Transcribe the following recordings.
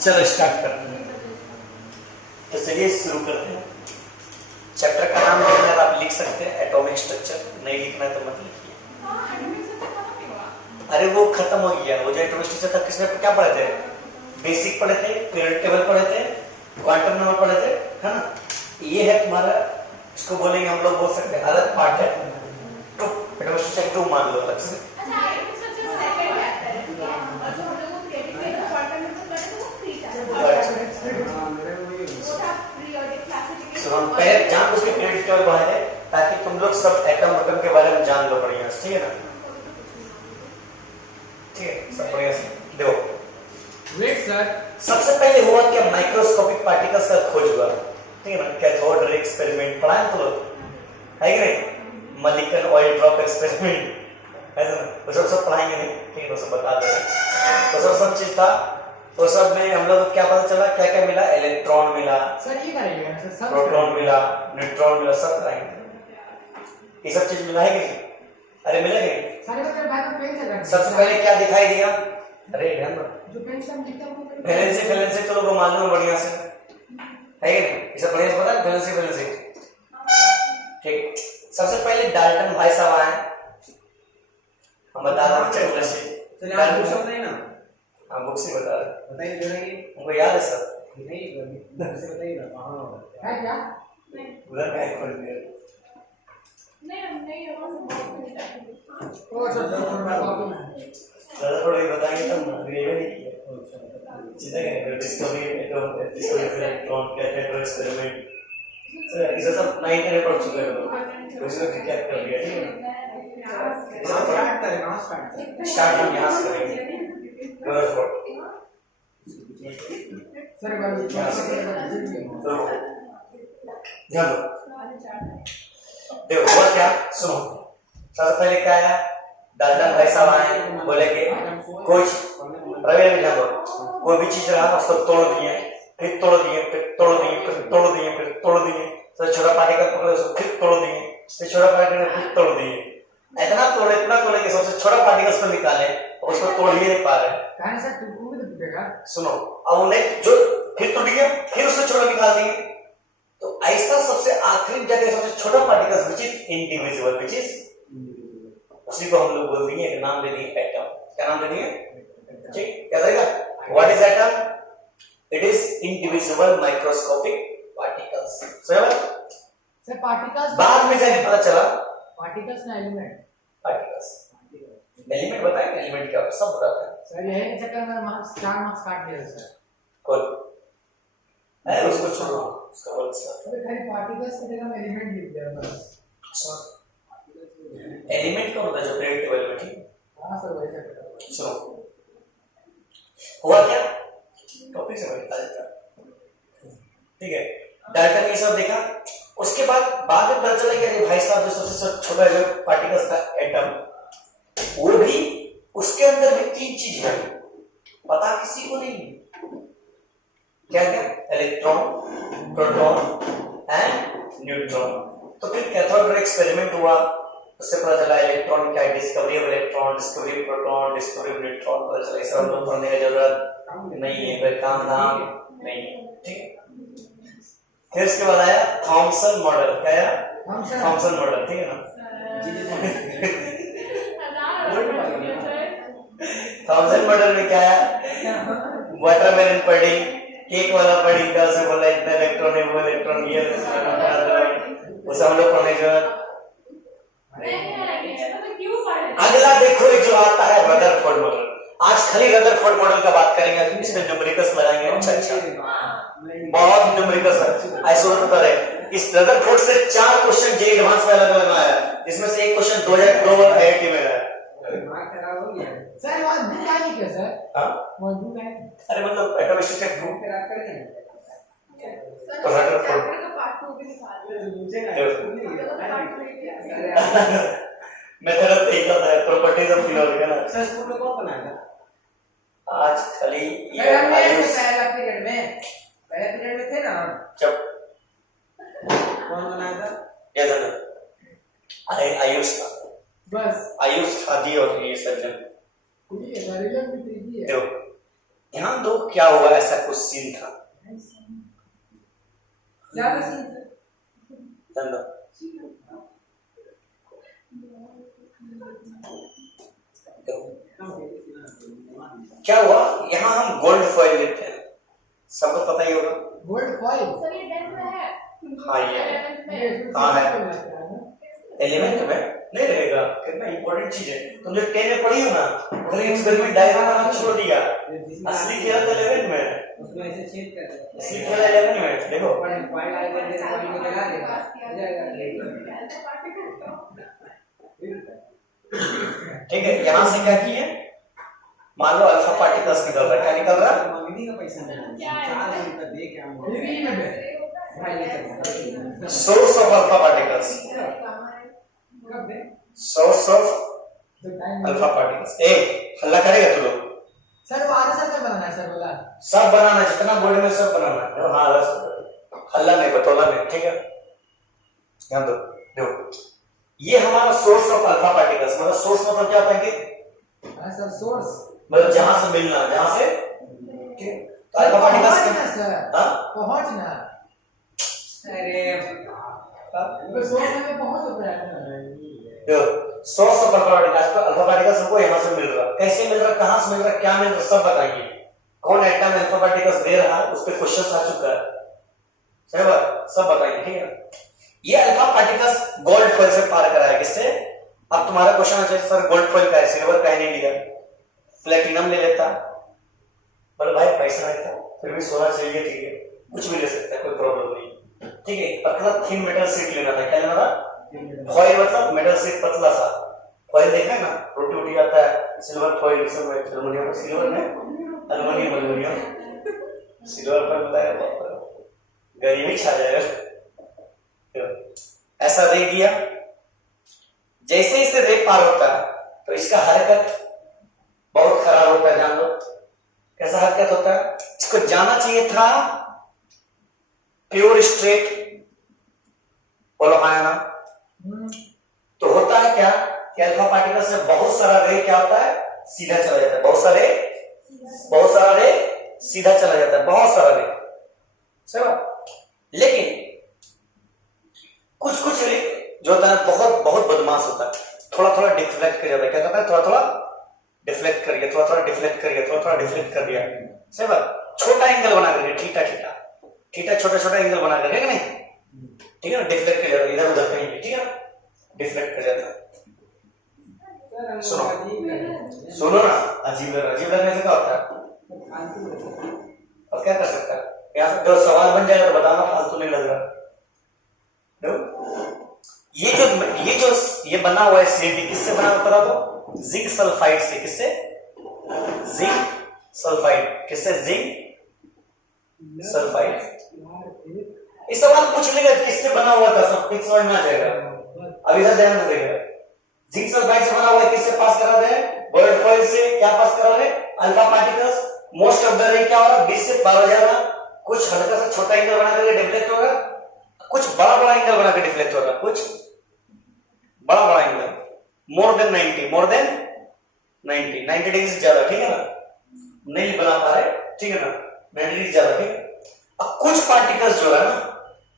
चलो स्टार्ट करते हैं। तो चलिए शुरू करते हैं। चैप्टर का नाम अगर आप लिख सकते हैं एटॉमिक स्ट्रक्चर, नहीं लिखना है तो मत लिखिए। अरे वो खत्म हो गया, वो जो एटॉमिक स्ट्रक्चर था किसमें क्या पढ़े थे? बेसिक पढ़े थे, पीरियड टेबल पढ़े थे, क्वांटम नंबर पढ़े थे, है ना? ये है तुम्हारा, इसको बोलेंगे हम लोग, बोल सकते हैं अलग पार्ट है। तो एटॉमिक स्ट्रक्चर 2 मान लो अलग से। हम पहले जान उसके पीरियड टेबल पढ़े थे ताकि तुम लोग सब एटम एटम के बारे में जान लो बढ़िया से, ठीक है ना? ठीक है, सब बढ़िया से देखो। वेट सर, सबसे पहले हुआ क्या, माइक्रोस्कोपिक पार्टिकल्स का खोज हुआ, ठीक है ना? कैथोड रे एक्सपेरिमेंट पढ़ा है तो लोग, है कि नहीं? मॉलिक्यूलर ऑयल ड्रॉप एक्सपेरिमेंट है ना? वो सब पढ़ाएंगे नहीं, ठीक है? वो सब बता देंगे। तो सब चीज था, तो सब में हम लोग को क्या पता चला, क्या क्या मिला? इलेक्ट्रॉन मिला सर ये करेंगे सर, सब प्रोटॉन मिला, न्यूट्रॉन मिला, सब कराएंगे। ये सब चीज मिला है कि नहीं? अरे मिला कि नहीं? सारे बच्चे बैठ के पेन से करते हैं। सबसे पहले क्या दिखाई दिया? अरे ध्यान दो, जो पेन से हम लिखते हैं वो वैलेंसी तो लोगों को मालूम है बढ़िया से, है कि नहीं? ये सब बढ़िया से पता है, वैलेंसी। ठीक, सबसे पहले डाल्टन भाई साहब आए, हम बता रहे हैं चैप्टर से। डाल्टन सब नहीं ना, हम बुक से बता रहे हैं, बताइए जरा कि हमको याद है सर। नहीं से बताइए ना कहां है क्या? उधर का एक खोल दिया। ओ सर ज़्यादा थोड़ा ही बताएंगे तब ना, ये नहीं किया चीज़ें करेंगे। Discovery electron cathode experiment, sir इसे सब 9th में पढ़ चुके हो, उसमें क्या कर दिया, ठीक है? स्टार्ट करें, कहां स्टार्ट हम यहाँ से करेंगे। सर भाई तो ध्यान दो, देखो हुआ क्या, सुनो। सबसे पहले क्या आया, डाल्टन भाई साहब आए, बोले कि कुछ रवि ध्यान दो, कोई भी चीज रहा उसको तोड़ दिए, फिर तोड़ दिए, फिर तोड़ दिए, फिर तोड़ दिए, फिर तोड़ दिए, तो छोटा पार्टिकल पकड़े उसको फिर तोड़ दिए, फिर छोटा पार्टिकल फिर तोड़ दिए, इतना तोड़े कि सबसे छोटा पार्टिकल को निकाले, उसको तोड़ ही नहीं पा रहे। कहां से तू भी तो टूटेगा। सुनो, अब उन्हें जो फिर टूट गया, फिर उसको छोटा निकाल दिए, तो ऐसा सबसे आखिरी जगह सबसे छोटा particle which is individual, which is, उसी को हम लोग बोल दिए, एक नाम दे दिए एटम। क्या नाम दे दिए? ठीक, क्या रहेगा? What is atom? It is individual microscopic particles. समझ? सर पार्टिकल्स बाद में जाके पता चला पार्टिकल्स ना एलिमेंट, पार्टिकल्स एलिमेंट बताएंगे, एलिमेंट क्या सब बताते हैं सर यही चक्कर में मार्क्स 4 मार्क्स काट दिया सर। कौन है? उसको छोड़ो, उसका बोल सर। अबे खाली पार्टिकल्स की जगह में एलिमेंट लिख दिया बस। एलिमेंट का होता है जो पीरियड टेबल में, ठीक है? हां सर वही चक्कर। सुनो, हुआ क्या, टॉपिक से बता देता, ठीक है? डाल्टन ने सब देखा, उसके बाद में पता चला कि अरे भाई साहब जो सबसे छोटा जो पार्टिकल्स था एटम, वो भी उसके अंदर भी 3 चीज है, पता किसी को नहीं। क्या क्या? Electron, proton and neutron. तो फिर कैथोड रे एक्सपेरिमेंट हुआ, उससे पता चला इलेक्ट्रॉन क्या है, discovery of electron, discovery of proton, discovery of neutron. पता चला इसे हम लोग पढ़ने की जरूरत नहीं है, कोई काम धाम नहीं है, ठीक है? फिर उसके बाद आया थॉमसन मॉडल। क्या आया? थॉमसन मॉडल, ठीक है ना? थॉमसन मॉडल में क्या आया? वाटरमेलन पढ़ी, केक वाला पढ़ी, क्या उसे बोला इतना इलेक्ट्रॉन है, वो इलेक्ट्रॉन ये उसे हम लोग पढ़ने का। अगला देखो जो आता है रदरफोर्ड मॉडल। आज खाली रदरफोर्ड मॉडल का बात करेंगे, इसमें न्यूमेरिकल्स लगाएंगे। अच्छा बहुत न्यूमेरिकल्स है, आइसोटोपर है। इस रदरफोर्ड से 4 क्वेश्चन जे एडवांस में अलग-अलग आया, इसमें से एक क्वेश्चन 2002 आईआईटी में आया। सर मौजूद है क्या सर? हां मौजूद है। अरे मतलब एटॉमिक स्ट्रक्चर ग्रुप फिर आप करेंगे तो रदरफोर्ड का पार्ट 2 भी निकाल मेथड ऑफ एक होता है, प्रॉपर्टीज ऑफ फिनोल है ना। सर स्कूल में कौन बनाया था? आज खाली सर हमने पहला पीरियड में थे ना, जब कौन बनाया था? याद है ना, आयुष था, बस आयुष खादी और ये सज्जन। ये रिलेट भी ट्रिकी है। देखो ध्यान दो क्या हुआ, ऐसा कुछ सीन था। ज्यादा सीन ध्यान दो। क्या हुआ, यहाँ हम गोल्ड फॉइल लेते हैं, सबको पता ही होगा। गोल्ड फॉइल सर ये 10 में है। हाँ ये है। 11th में। हाँ है 11th में नहीं रहेगा, कितना इंपॉर्टेंट चीज है। तुम जो 10 में पढ़ी हो ना, उन्होंने एक्सपेरिमेंट डायग्राम बनाना छोड़ दिया, असली खेला तो 11 में, उसमें ऐसे छेद कर दे। असली खेला 11 में। देखो फाइल आएगा, दे फाइल को जला देगा, हो जाएगा। ठीक है, यहाँ से क्या किए, मान लो अल्फा पार्टिकल्स निकल रहा है, क्या निकल रहा है, मम्मी का पैसा नहीं, 400 रुपए दे के हम भाई लेकर सोर्स ऑफ अल्फा पार्टिकल्स, कब दे सोर्स ऑफ अल्फा पार्टिकल्स। ए हल्ला करेगा तू लोग, सर वो आधा सर्कल बनाना है सर बोला। सब बनाना है, जितना बोर्ड में सब बनाना है। हाँ हल्ला नहीं, बतौला नहीं, ठीक है। ध्यान दो, देखो ये हमारा सोर्स ऑफ अल्फा पार्टिकल्स, मतलब सोर्स मतलब क्या होता है कि हाँ सर सोर्स मतलब जहां से मिलना, जहां से, ठीक है। तो अल्फा पार्टिकल्स सर हाँ पहुंचना, अरे तो सोर्स में पहुंच होता है। देखो source of alpha particles, alpha particles हमको यहां से मिल रहा, कैसे मिल रहा, कहां से मिल रहा, क्या मिल रहा, सब बताइए। कौन एटम अल्फा पार्टिकल्स दे रहा है, उस पे क्वेश्चन आ चुका है, सही बात, सब बताइए, ठीक है। ये अल्फा पार्टिकल्स गोल्ड फॉइल से पार कराया, किससे। अब तुम्हारा क्वेश्चन आ जाए सर गोल्ड फॉइल का है, सिल्वर का नहीं लिया, प्लेटिनम ले लेता, बोले भाई पैसा नहीं था, फिर भी सोना चाहिए, ठीक है कुछ भी ले सकता है, कोई प्रॉब्लम नहीं, ठीक है। पतला थिन मेटल शीट लेना था, क्या लेना था, फॉइल मतलब मेटल शीट पतला सा। फॉइल देखा है ना, रोटी वोटी आता है, सिल्वर फॉइल, एल्युमिनियम, सिल्वर में एल्युमिनियम, एल्युमिनियम सिल्वर पर बताया, गरीबी छा जाएगा। ऐसा रे दिया, जैसे इसे रे पार होता है तो इसका हरकत बहुत खराब होता है, जान लो कैसा हरकत होता है। इसको जाना चाहिए था प्योर स्ट्रेट, बोलो हाँ ना। तो होता है क्या कि अल्फा पार्टिकल से बहुत सारा रे क्या होता है, सीधा चला जाता है, बहुत सारा रे सीधा चला जाता है, बहुत सारा रे, सही बात। लेकिन कुछ रे जो होता है बहुत बदमाश होता है, थोड़ा डिफ्लेक्ट कर जाता है, क्या करता है, थोड़ा डिफ्लेक्ट कर दिया, थोड़ा डिफ्लेक्ट कर दिया, थोड़ा डिफ्लेक्ट कर दिया, सही बात। छोटा एंगल बना करके, ठीठा छोटा एंगल बना करके, नहीं ठीक है ना, डिफ्लेक्ट कर जाता है इधर उधर कहीं भी, ठीक है, डिफ्लेक्ट कर जाता है। सुनो ना, अजीब लगने से क्या होता है, और क्या कर सकता है, यहाँ से जो सवाल बन जाएगा तो बताना, फालतू नहीं लग रहा। ये बना हुआ है सीएटी, किससे बना हुआ बता दो, जिंक सल्फाइड से, किससे, जिंक सल्फाइड, किससे, जिंक सल्फाइड। इस सवाल पूछ लेगा किससे बना हुआ था, सब कुछ समझ में आ जाएगा। अब इधर ध्यान दीजिएगा, जिंक सल्फाइड से बना हुआ है, किससे पास करा दे, गोल्ड फॉइल से, क्या पास करा दे, alpha particles. Most of the ray क्या होगा, 20 से पार हो जाएगा, कुछ हल्का सा छोटा एंगल बना करके डिफ्लेक्ट होगा, कुछ बड़ा एंगल बना के डिफ्लेक्ट होगा, कुछ बड़ा एंगल, मोर देन 90 डिग्री से ज्यादा, ठीक है ना, नहीं बना पा रहे, ठीक है ना, 90 डिग्री ज्यादा, ठीक है। अब कुछ पार्टिकल्स जो है ना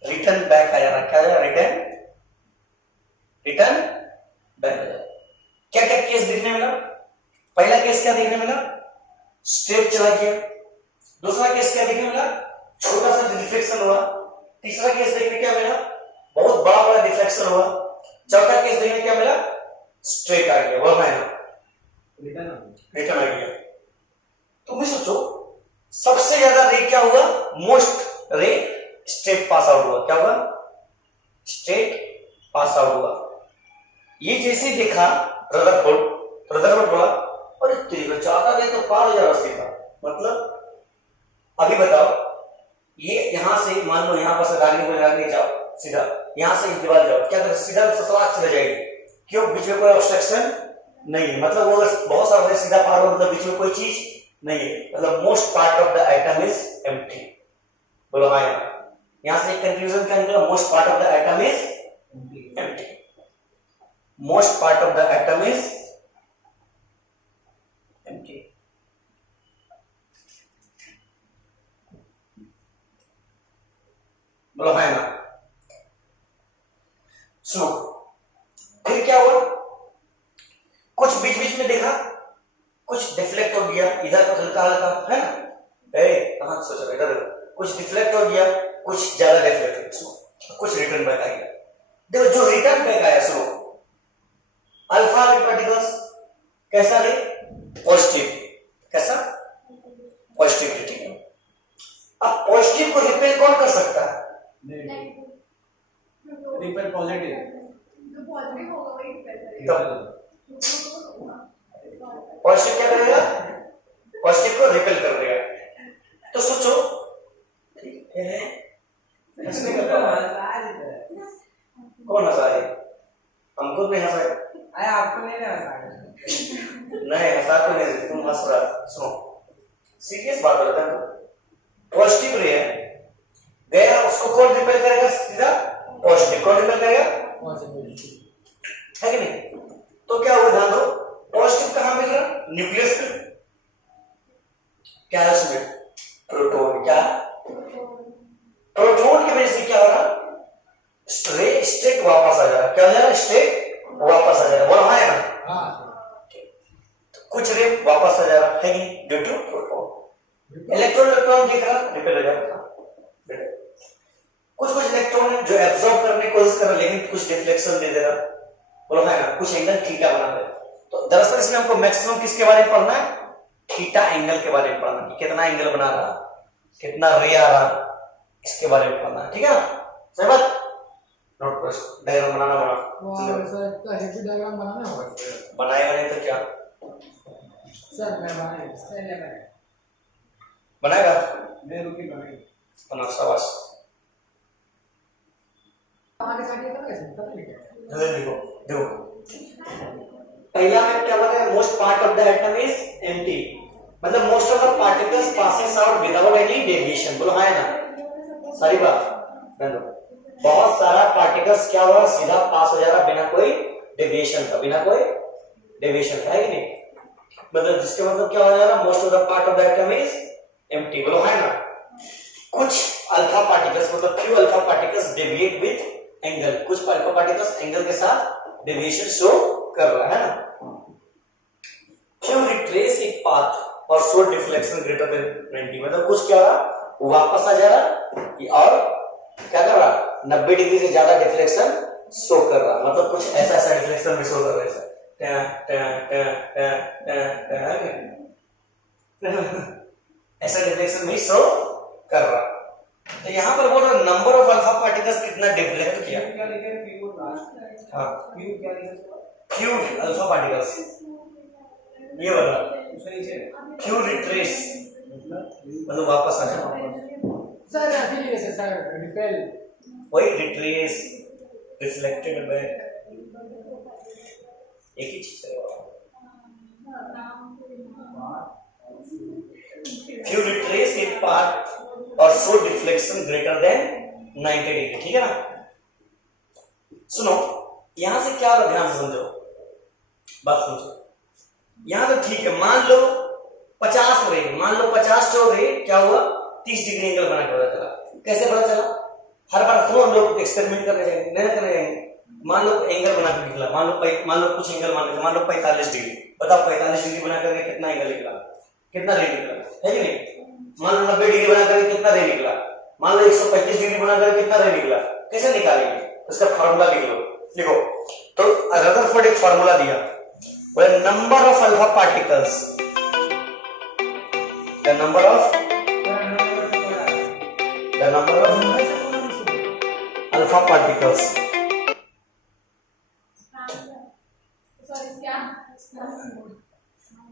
रिटर्न बैक आ जा रहा है, क्या आ जा रहा है, रिटर्न बैक आ जा रहा है। क्या क्या केस देखने मिला, पहला केस क्या देखने मिला, स्ट्रेट चला गया। दूसरा केस क्या देखने मिला, छोटा सा डिफ्लेक्शन हुआ। तीसरा केस देखने क्या मिला, बहुत बड़ा डिफ्लेक्शन हुआ। चौथा केस देखने क्या मिला, स्ट्रेट आ गया, वह है रिटर्न आ गया। तुम भी सोचो सबसे ज्यादा रे क्या हुआ, मोस्ट रे स्ट्रेट पास आउट हुआ, क्या हुआ, स्ट्रेट पास आउट हुआ। ये जैसे देखा रदरफोर्ड बोला, अरे तेरे ज्यादा रे तो पार हो जा रहा सीधा, मतलब अभी बताओ, ये यहां से मान लो यहां पर से गाड़ी को लगा के जाओ सीधा, यहां से दीवार जाओ, क्या करें, सीधा ससुराल चले जाएगी, क्यों, बीच में कोई ऑब्स्ट्रक्शन नहीं है, मतलब वो बहुत सारा सीधा पार हो, मतलब बीच में कोई चीज नहीं है, मतलब most part of the item is empty. बोलो हाँ, यहां से एक कंक्लूजन क्या निकला, most part of the item is empty, most part of the item is empty. बोलो हाँ ना। सुनो फिर क्या हुआ, कुछ बीच बीच में देखा, कुछ डिफ्लेक्ट हो गया, इधर हल्का हल्का है ना, कहां सोच रहे इधर, कुछ डिफ्लेक्ट हो गया, कुछ ज्यादा डिफ्लेक्ट हो गया, कुछ रिटर्न बैक आ गया। देखो जो रिटर्न बैक आया, सुनो अल्फा पार्टिकल्स कैसा है, पॉजिटिव, कैसा पॉजिटिव, ठीक है। अब पॉजिटिव को रिपेल कौन कर सकता है, रिपेल पॉजिटिव, पॉजिटिव क्या करेगा, पॉजिटिव को रिपेल कर देगा। तो सोचो कौन हंसा है, हमको नहीं हंसा, अरे आपको नहीं हंसा, नहीं हंसा तो नहीं, तुम हंस रहा। सुनो सीरियस बात करते हैं, पॉजिटिव रे है गया, उसको कौन रिपेल करेगा, सीधा पॉजिटिव, कौन रिपेल करेगा, है कि नहीं। तो क्या हुआ, ध्यान दो, पॉजिटिव कहां मिल रहा, न्यूक्लियस में, क्या उसमें प्रोटॉन, क्या प्रोटॉन की वजह से क्या हो रहा, स्टेट वापस आ जा रहा, क्या हो जा रहा, स्टेट वापस आ जा रहा, बोलो है ना, कुछ रे वापस आ जा रहा है नहीं, due to proton. Electron electron दिख रहा, रिपेल हो जा रहा, कुछ कुछ इलेक्ट्रॉन जो एब्जॉर्ब करने की कोशिश कर रहा लेकिन कुछ डिफ्लेक्शन दे दे रहा, बोलो है ना, कुछ एंगल थीटा बना दे। तो दरअसल इसमें हमको मैक्सिमम किसके बारे में पढ़ना है, थीटा एंगल के बारे में पढ़ना, कि कितना एंगल बना रहा, कितना रे आ रहा, इसके बारे में पढ़ना है, ठीक है ना, सही बात। नोट कर, डायग्राम बनाना डायग्राम बनाना होगा, बनाएगा नहीं तो क्या, सर मैं बनाएगा, मैं रुकी बनाई, बना, शाबाश। आगे साइड कर कैसे पता नहीं क्या, देखो देखो पहला में क्या बताया, most part of the atom is empty, मतलब most of the particles passing out without any deviation, बोलो है ना, सारी बात, बहुत सारा पार्टिकल्स क्या हुआ, सीधा पास हो जा रहा बिना कोई डेविएशन का, बिना कोई डेविएशन का, है कि नहीं, मतलब जिसके मतलब क्या हो जा रहा, most of the part of the atom is empty, बोलो है ना। कुछ अल्फा पार्टिकल्स, मतलब few alpha particles deviate with angle, कुछ अल्फा पार्टिकल्स एंगल के साथ डेविएशन शो कर रहा है ना। फ्यू रिट्रेस इट पाथ और शो डिफ्लेक्शन ग्रेटर देन 90, मतलब कुछ क्या रहा, वापस आ जा रहा और क्या कर रहा, 90 डिग्री से ज्यादा डिफ्लेक्शन शो कर रहा, मतलब कुछ ऐसा ऐसा डिफ्लेक्शन भी शो कर रहा है, ऐसा डिफ्लेक्शन भी शो कर रहा। तो यहाँ पर बोल रहा नंबर ऑफ अल्फा पार्टिकल्स कितना डिफ्लेक्ट किया, क्या लिखा है, फ्यू लास्ट, हाँ फ्यू क्या लिखा है, फ्यू अल्फा पार्टिकल्स, ये वाला उसके नीचे फ्यू रिट्रेस, मतलब वापस आ जाए, सर ठीक है सर, रिपेल, वही रिट्रेस, रिफ्लेक्टेड बैक, एक ही चीज है। फ्यू रिट्रेस इट पार्ट और show deflection greater than 90 degree, ठीक है ना। सुनो यहां से क्या होगा, ध्यान से समझो, बात समझो, यहां तो ठीक है, मान लो 50 रे, मान लो 50 जो रे क्या हुआ, 30 डिग्री एंगल बना के पता चला, कैसे पता चला, हर बार क्यों हम लोग एक्सपेरिमेंट करने जाएंगे, नहीं करने जाएंगे, मान लो एंगल बना के निकला, मान लो कुछ एंगल मान लो 45 डिग्री, बताओ 45 डिग्री बना करके कितना एंगल निकला, कितना रे निकला, है कि नहीं। मान लो 90 डिग्री बना करके कितना रे निकला, मान लो 125 डिग्री बना करके कितना रे निकला, कैसे निकालेंगे, उसका फार्मूला लिख लो, लिखो। तो रदरफोर्ड एक फार्मूला दिया, बोले number of alpha particles, the number of alpha particles,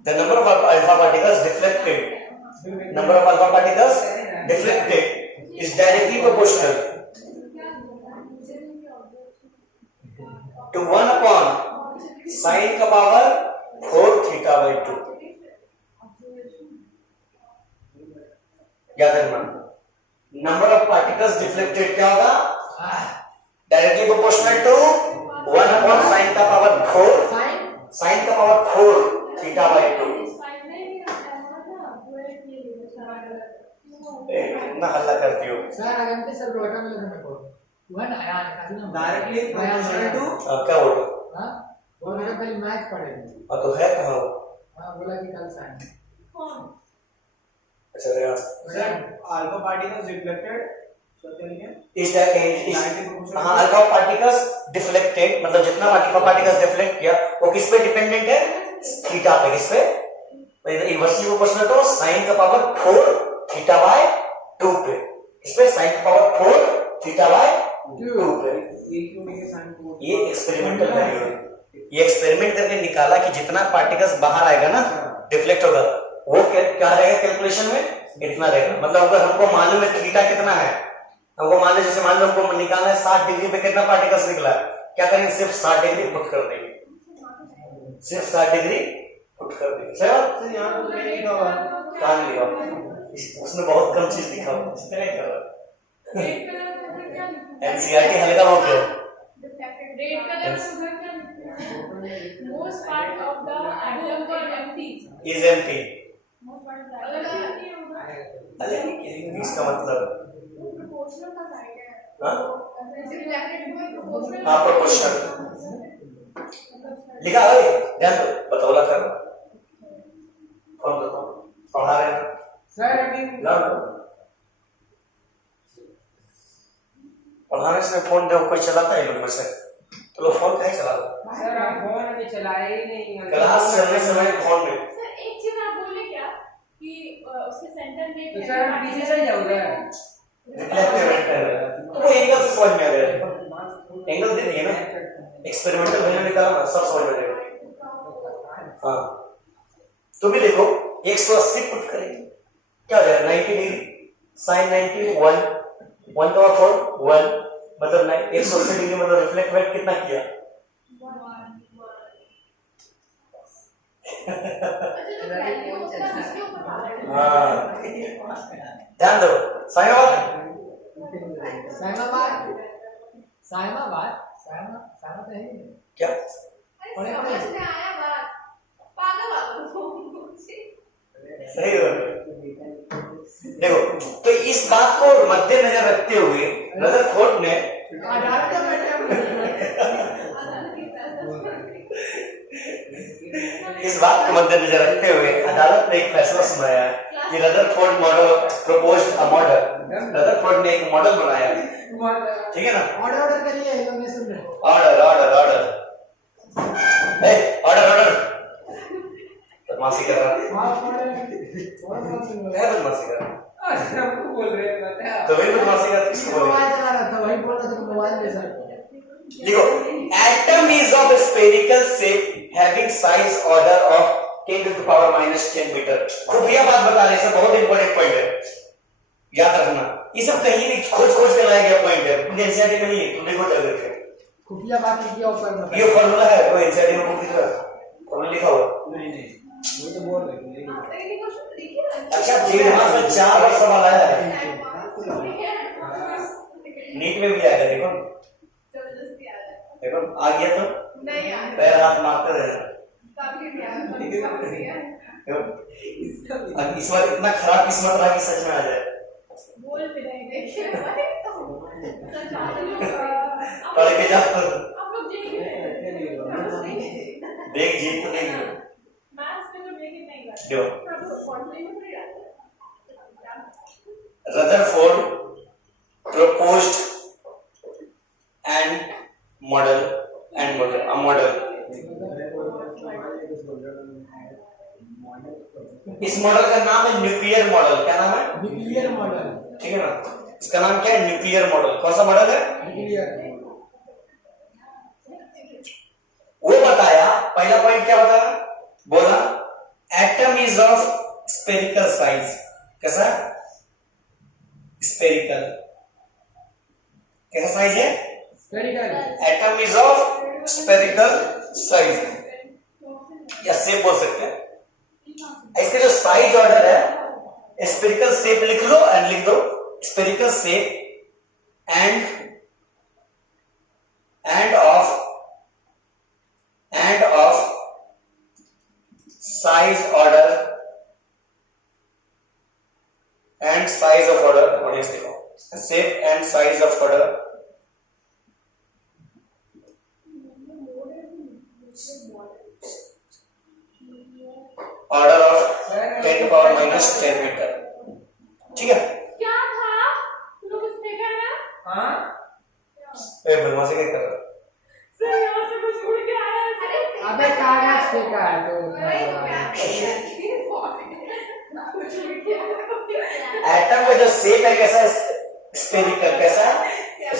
the number of alpha particles deflected is directly proportional to 1 upon sin का पावर 4 थीटा by 2, याद रखना, नंबर ऑफ पार्टिकल्स डिफ्लेक्टेड क्या होगा, directly proportional to 1 upon sin का power 4, sin का power 4 theta by 2, कितना हल्ला करती हो। सर अगर सर बड़ा मिला था मेरे को वो ना यार काफी ना डायरेक्टली प्रोपोर्शनल टू क्या बोल रहे? हां वो मेरा कल मैच पढ़ेगा। तो है कहाँ वो? हां बोला कि कल साइन कौन? अच्छा यार सर अल्फा पार्टिकल्स रिफ्लेक्टेड इस हाँ अल्फा पार्टिकल्स डिफ्लेक्टेड मतलब जितना अल्फा पार्टिकल्स डिफ्लेक्ट किया वो किस पे डिपेंडेंट है? थीटा पे। किस पे? इनवर्सली प्रोपोर्शनल टू sin का पावर 4 थीटा बाय 2 पे। इस पे sin का पावर 4 थीटा बाय 2 पे। ये एक्सपेरिमेंटल वैल्यू है। ये एक्सपेरिमेंट करके निकाला कि जितना पार्टिकल्स बाहर आएगा ना डिफ्लेक्ट होगा वो क्या रहेगा कैलकुलेशन में इतना रहेगा। मतलब अगर हमको मालूम है थीटा कितना है, हमको मान लो जैसे मान लो हमको निकालना है 60 डिग्री पे कितना पार्टिकल्स निकला है, क्या करेंगे सिर्फ 60 डिग्री पुट कर देंगे, सिर्फ 60 डिग्री पुट कर देंगे। सही बात? सर यहां तो नहीं लिखा हुआ है। कहां लिखा हुआ? उसमें बहुत कम चीज लिखा हुआ है। क्या कर रहा है? रेड कलर का उधर क्या लिखा है? एनसीईआरटी हल्का हो गया। रेड कलर का उधर क्या लिखा है? Most part of the atom is empty. Is empty. Most part of the atom empty है उधर। अरे इसका मतलब प्रोपोर्शनल का साइड है। हां रिफ्लेक्टेड हुआ प्रोपोर्शनल। हां प्रोपोर्शनल लिखा है। ध्यान दो बतौला कर कौन दो पढ़ा रहे हैं सर अभी पढ़ाने से फोन जब कोई चलाता है लोग में से तो लोग फोन कैसे चलाते? सर आप फोन अभी चलाए ही नहीं क्लास चलने समय फोन में सर एक चीज आप बोले क्या कि उसके सेंटर में तो सर हम पीछे चल जाओगे रिफ्लेक्टिव एंगल तो वो एंगल से समझ में आ गया। एंगल दे दिए ना एक्सपेरिमेंटल वैल्यू निकाला ना सब समझ में आ जाएगा। हाँ तो भी देखो 180 पुट करेंगे क्या हो जाएगा 90 डिग्री sin 90 1 का 4 1 मतलब 180 डिग्री मतलब रिफ्लेक्ट वेट कितना किया? हाँ ध्यान दो साइमाबाद तो है क्या समझ में आया बात। पागल वालों सही हो देखो। तो इस बात को मद्देनजर रखते हुए रदरफोर्ड ने इस बात को मद्देनजर रखते हुए अदालत ने एक फैसला सुनाया है कि Rutherford model proposed a model. Rutherford ने एक मॉडल बनाया ठीक है ना। ऑर्डर करिए लोग नहीं सुन रहे। Order order order order order बदमाशी कर रहा है बदमाशी कर रहा है हमको बोल रहे हैं बता तो वही बदमाशी कर किसको बोल मोबाइल चला रहा था वही बोल रहा था कि मोबाइल ले सर। देखो atom is of spherical shape having size order of 10 to the power -10 metre. खुफिया बात बता रहे हैं बहुत इंपॉर्टेंट पॉइंट है याद रखना। ये सब कहीं नहीं खोज खोज के लाया गया पॉइंट है एनसीईआरटी में नहीं है तुम देखो जगह पे खुफिया बात किया ऊपर ये फार्मूला है वो एनसीईआरटी में बुक फॉर्मूला लिखा हुआ नहीं वो तो बोल रहे हैं। अच्छा जी हां से 4 बार सवाल आया है नीट में भी आएगा देखो देखो आ गया तो नहीं यार पैर हाथ मारते रहना। काफी यार अब इस बार इतना खराब किस्मत रहा कि सच में आ जाए। बोल भी नहीं देखिए पढ़ के जा आप लोग देख जीत तो नहीं मैथ्स में तो लेके नहीं गए जो फॉर्मूले में तो याद Rutherford proposed and model a model। इस मॉडल का नाम है न्यूक्लियर मॉडल। क्या नाम है? Nuclear model. ठीक है ना इसका नाम क्या है? Nuclear model. कौन सा मॉडल है? न्यूक्लियर। वो बताया पहला पॉइंट क्या बताया बोला atom is of spherical size. कैसा? स्फेरिकल। कैसा साइज है? Spherical. Atom is of spherical size या शेप बोल सकते हैं। इसके जो साइज ऑर्डर है स्फेरिकल शेप लिख लो एंड लिख दो spherical shape end of size order and size of order, what is it? Shape and size of order. Order of 10 to power minus 10 metre. ठीक है? क्या था? तुमने कुछ देखा है ना? हाँ ए बदमाशी क्या कर रहा है? सर यहाँ से कुछ उड़ के आया है. अबे कागज फेंका है तो कुछ उड़ के आया. एटम का जो शेप है कैसा है? स्फेरिकल. कैसा है?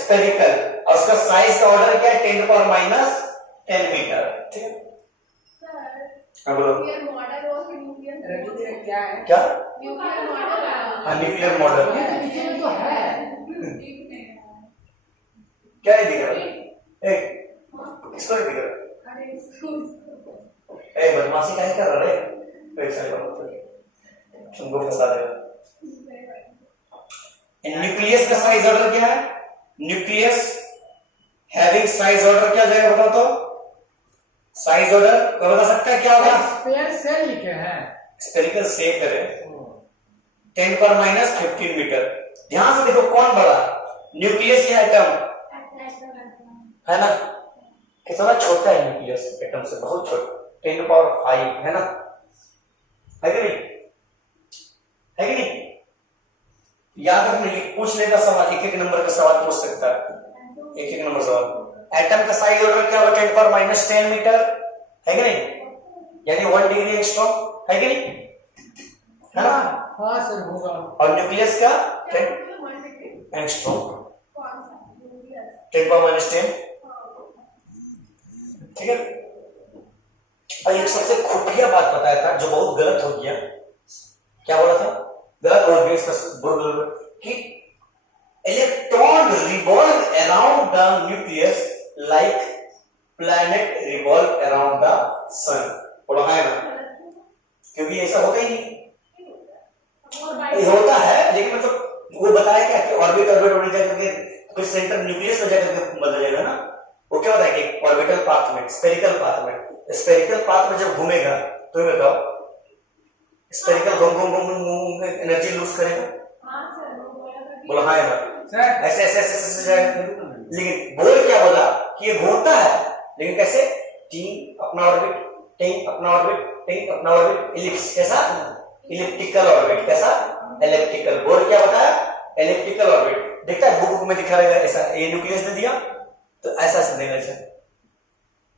स्फेरिकल. और उसका साइज का ऑर्डर क्या है? 10 टू पावर माइनस 10 मीटर. ठीक है? हाँ बोलो. रवि क्या है क्या? Nuclear model. हाँ न्यूक्लियर मॉडल. ये तो नीचे में तो है क्या है दिख रहा है? इसको नहीं दिख रहा. अरे इसको ए बदमाशी काहे कर रहा है? एक सेकंड तुमको फंसा देगा. न्यूक्लियस का साइज ऑर्डर क्या है? न्यूक्लियस हैविंग साइज ऑर्डर क्या जाएगा बताओ तो? साइज ऑर्डर कोई बता सकता है क्या होगा? स्पेयर सेल लिखे हैं स्फेरिकल शेप है 10 पर माइनस 15 मीटर. ध्यान से देखो कौन बड़ा, न्यूक्लियस या एटम? है ना? कितना छोटा है न्यूक्लियस एटम से, बहुत छोटा. 10 पावर 5 है ना? है कि नहीं? है कि नहीं? याद रखना, पूछ लेगा सवाल, एक एक नंबर का सवाल पूछ सकता है. एक एक नंबर सवाल. एटम का साइज ऑर्डर क्या होगा? 10 पर माइनस 10 मीटर. है कि नहीं? यानी 1 डिग्री एंगस्ट्रॉम. है कि नहीं? है ना? हाँ सर होगा. और न्यूक्लियस का 10 एंगस्ट्रॉम. 10 पर माइनस 10. ठीक है? और एक सबसे खुफिया बात बताया था जो बहुत गलत हो गया. क्या बोला था? गलत हो गया इसका कि electron revolve around the nucleus like planet revolve around the sun. बोला है ना? क्योंकि ऐसा होता ही नहीं. ये होता है लेकिन मतलब वो बताया क्या कि ऑर्बिट ऑर्बिट जाकर कोई सेंटर न्यूक्लियस में जाकर बदल जाएगा ना. वो क्या होता है कि ऑर्बिटल पाथ में, स्फेरिकल पाथ में. स्फेरिकल पाथ में जब घूमेगा तो ये बताओ स्फेरिकल घूम घूम घूम घूम एनर्जी लूज करेगा. बोला हाँ ना? ऐसे ऐसे ऐसे ऐसे जाएगा. लेकिन बोल क्या बोला कि ये घूमता है लेकिन कैसे? टीम अपना ऑर्बिट, टीम अपना ऑर्बिट, टीम अपना ऑर्बिट. इलिप्स. कैसा? Elliptical orbit. कैसा? एलिप्टिकल. बोल क्या बताया? Elliptical orbit. देखता है बुक में दिखा रहेगा ऐसा. ये न्यूक्लियस ने दिया तो ऐसा ऐसा देना चाहिए.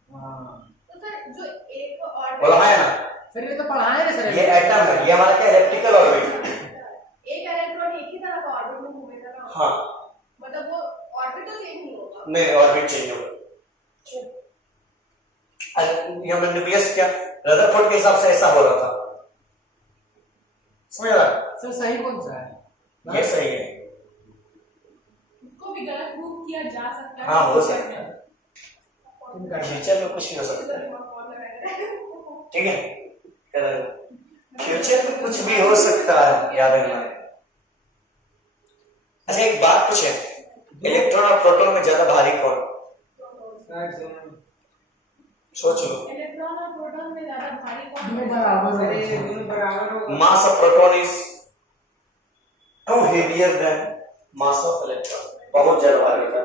तो सर जो एक ऑर्बिट. बोला है ना? सर ये तो पढ़ाए ना सर. ये एटम है, ये हमारा क्या? Elliptical orbit. एक इलेक्ट्रॉन एक ही तरह का ऑर्बिट में घूमेगा ना. हाँ. मतलब वो ऑर्बिट तो चेंज नहीं होगा. नहीं ऑर्बिट चेंज होगा. यहाँ में न्यूक्लियस क्या रदरफोर्ड के हिसाब से ऐसा हो रहा था. समझ रहा? सर सही कौन सा है? ये सही है. इसको भी गलत प्रूव किया जा सकता है. हाँ हो सकता है. इनका फ्यूचर में कुछ नहीं हो सकता है. ठीक है? फ्यूचर में कुछ भी हो सकता है, याद रखना. अच्छा एक बात पूछे, इलेक्ट्रॉन और प्रोटॉन में ज्यादा भारी कौन? सोच लो. इलेक्ट्रॉन और प्रोटॉन में ज्यादा भारी दोनों कौन बराबर है? है. दोनों बराबर होगा. Mass of proton is too heavier than mass of electron. बहुत ज्यादा भारी था,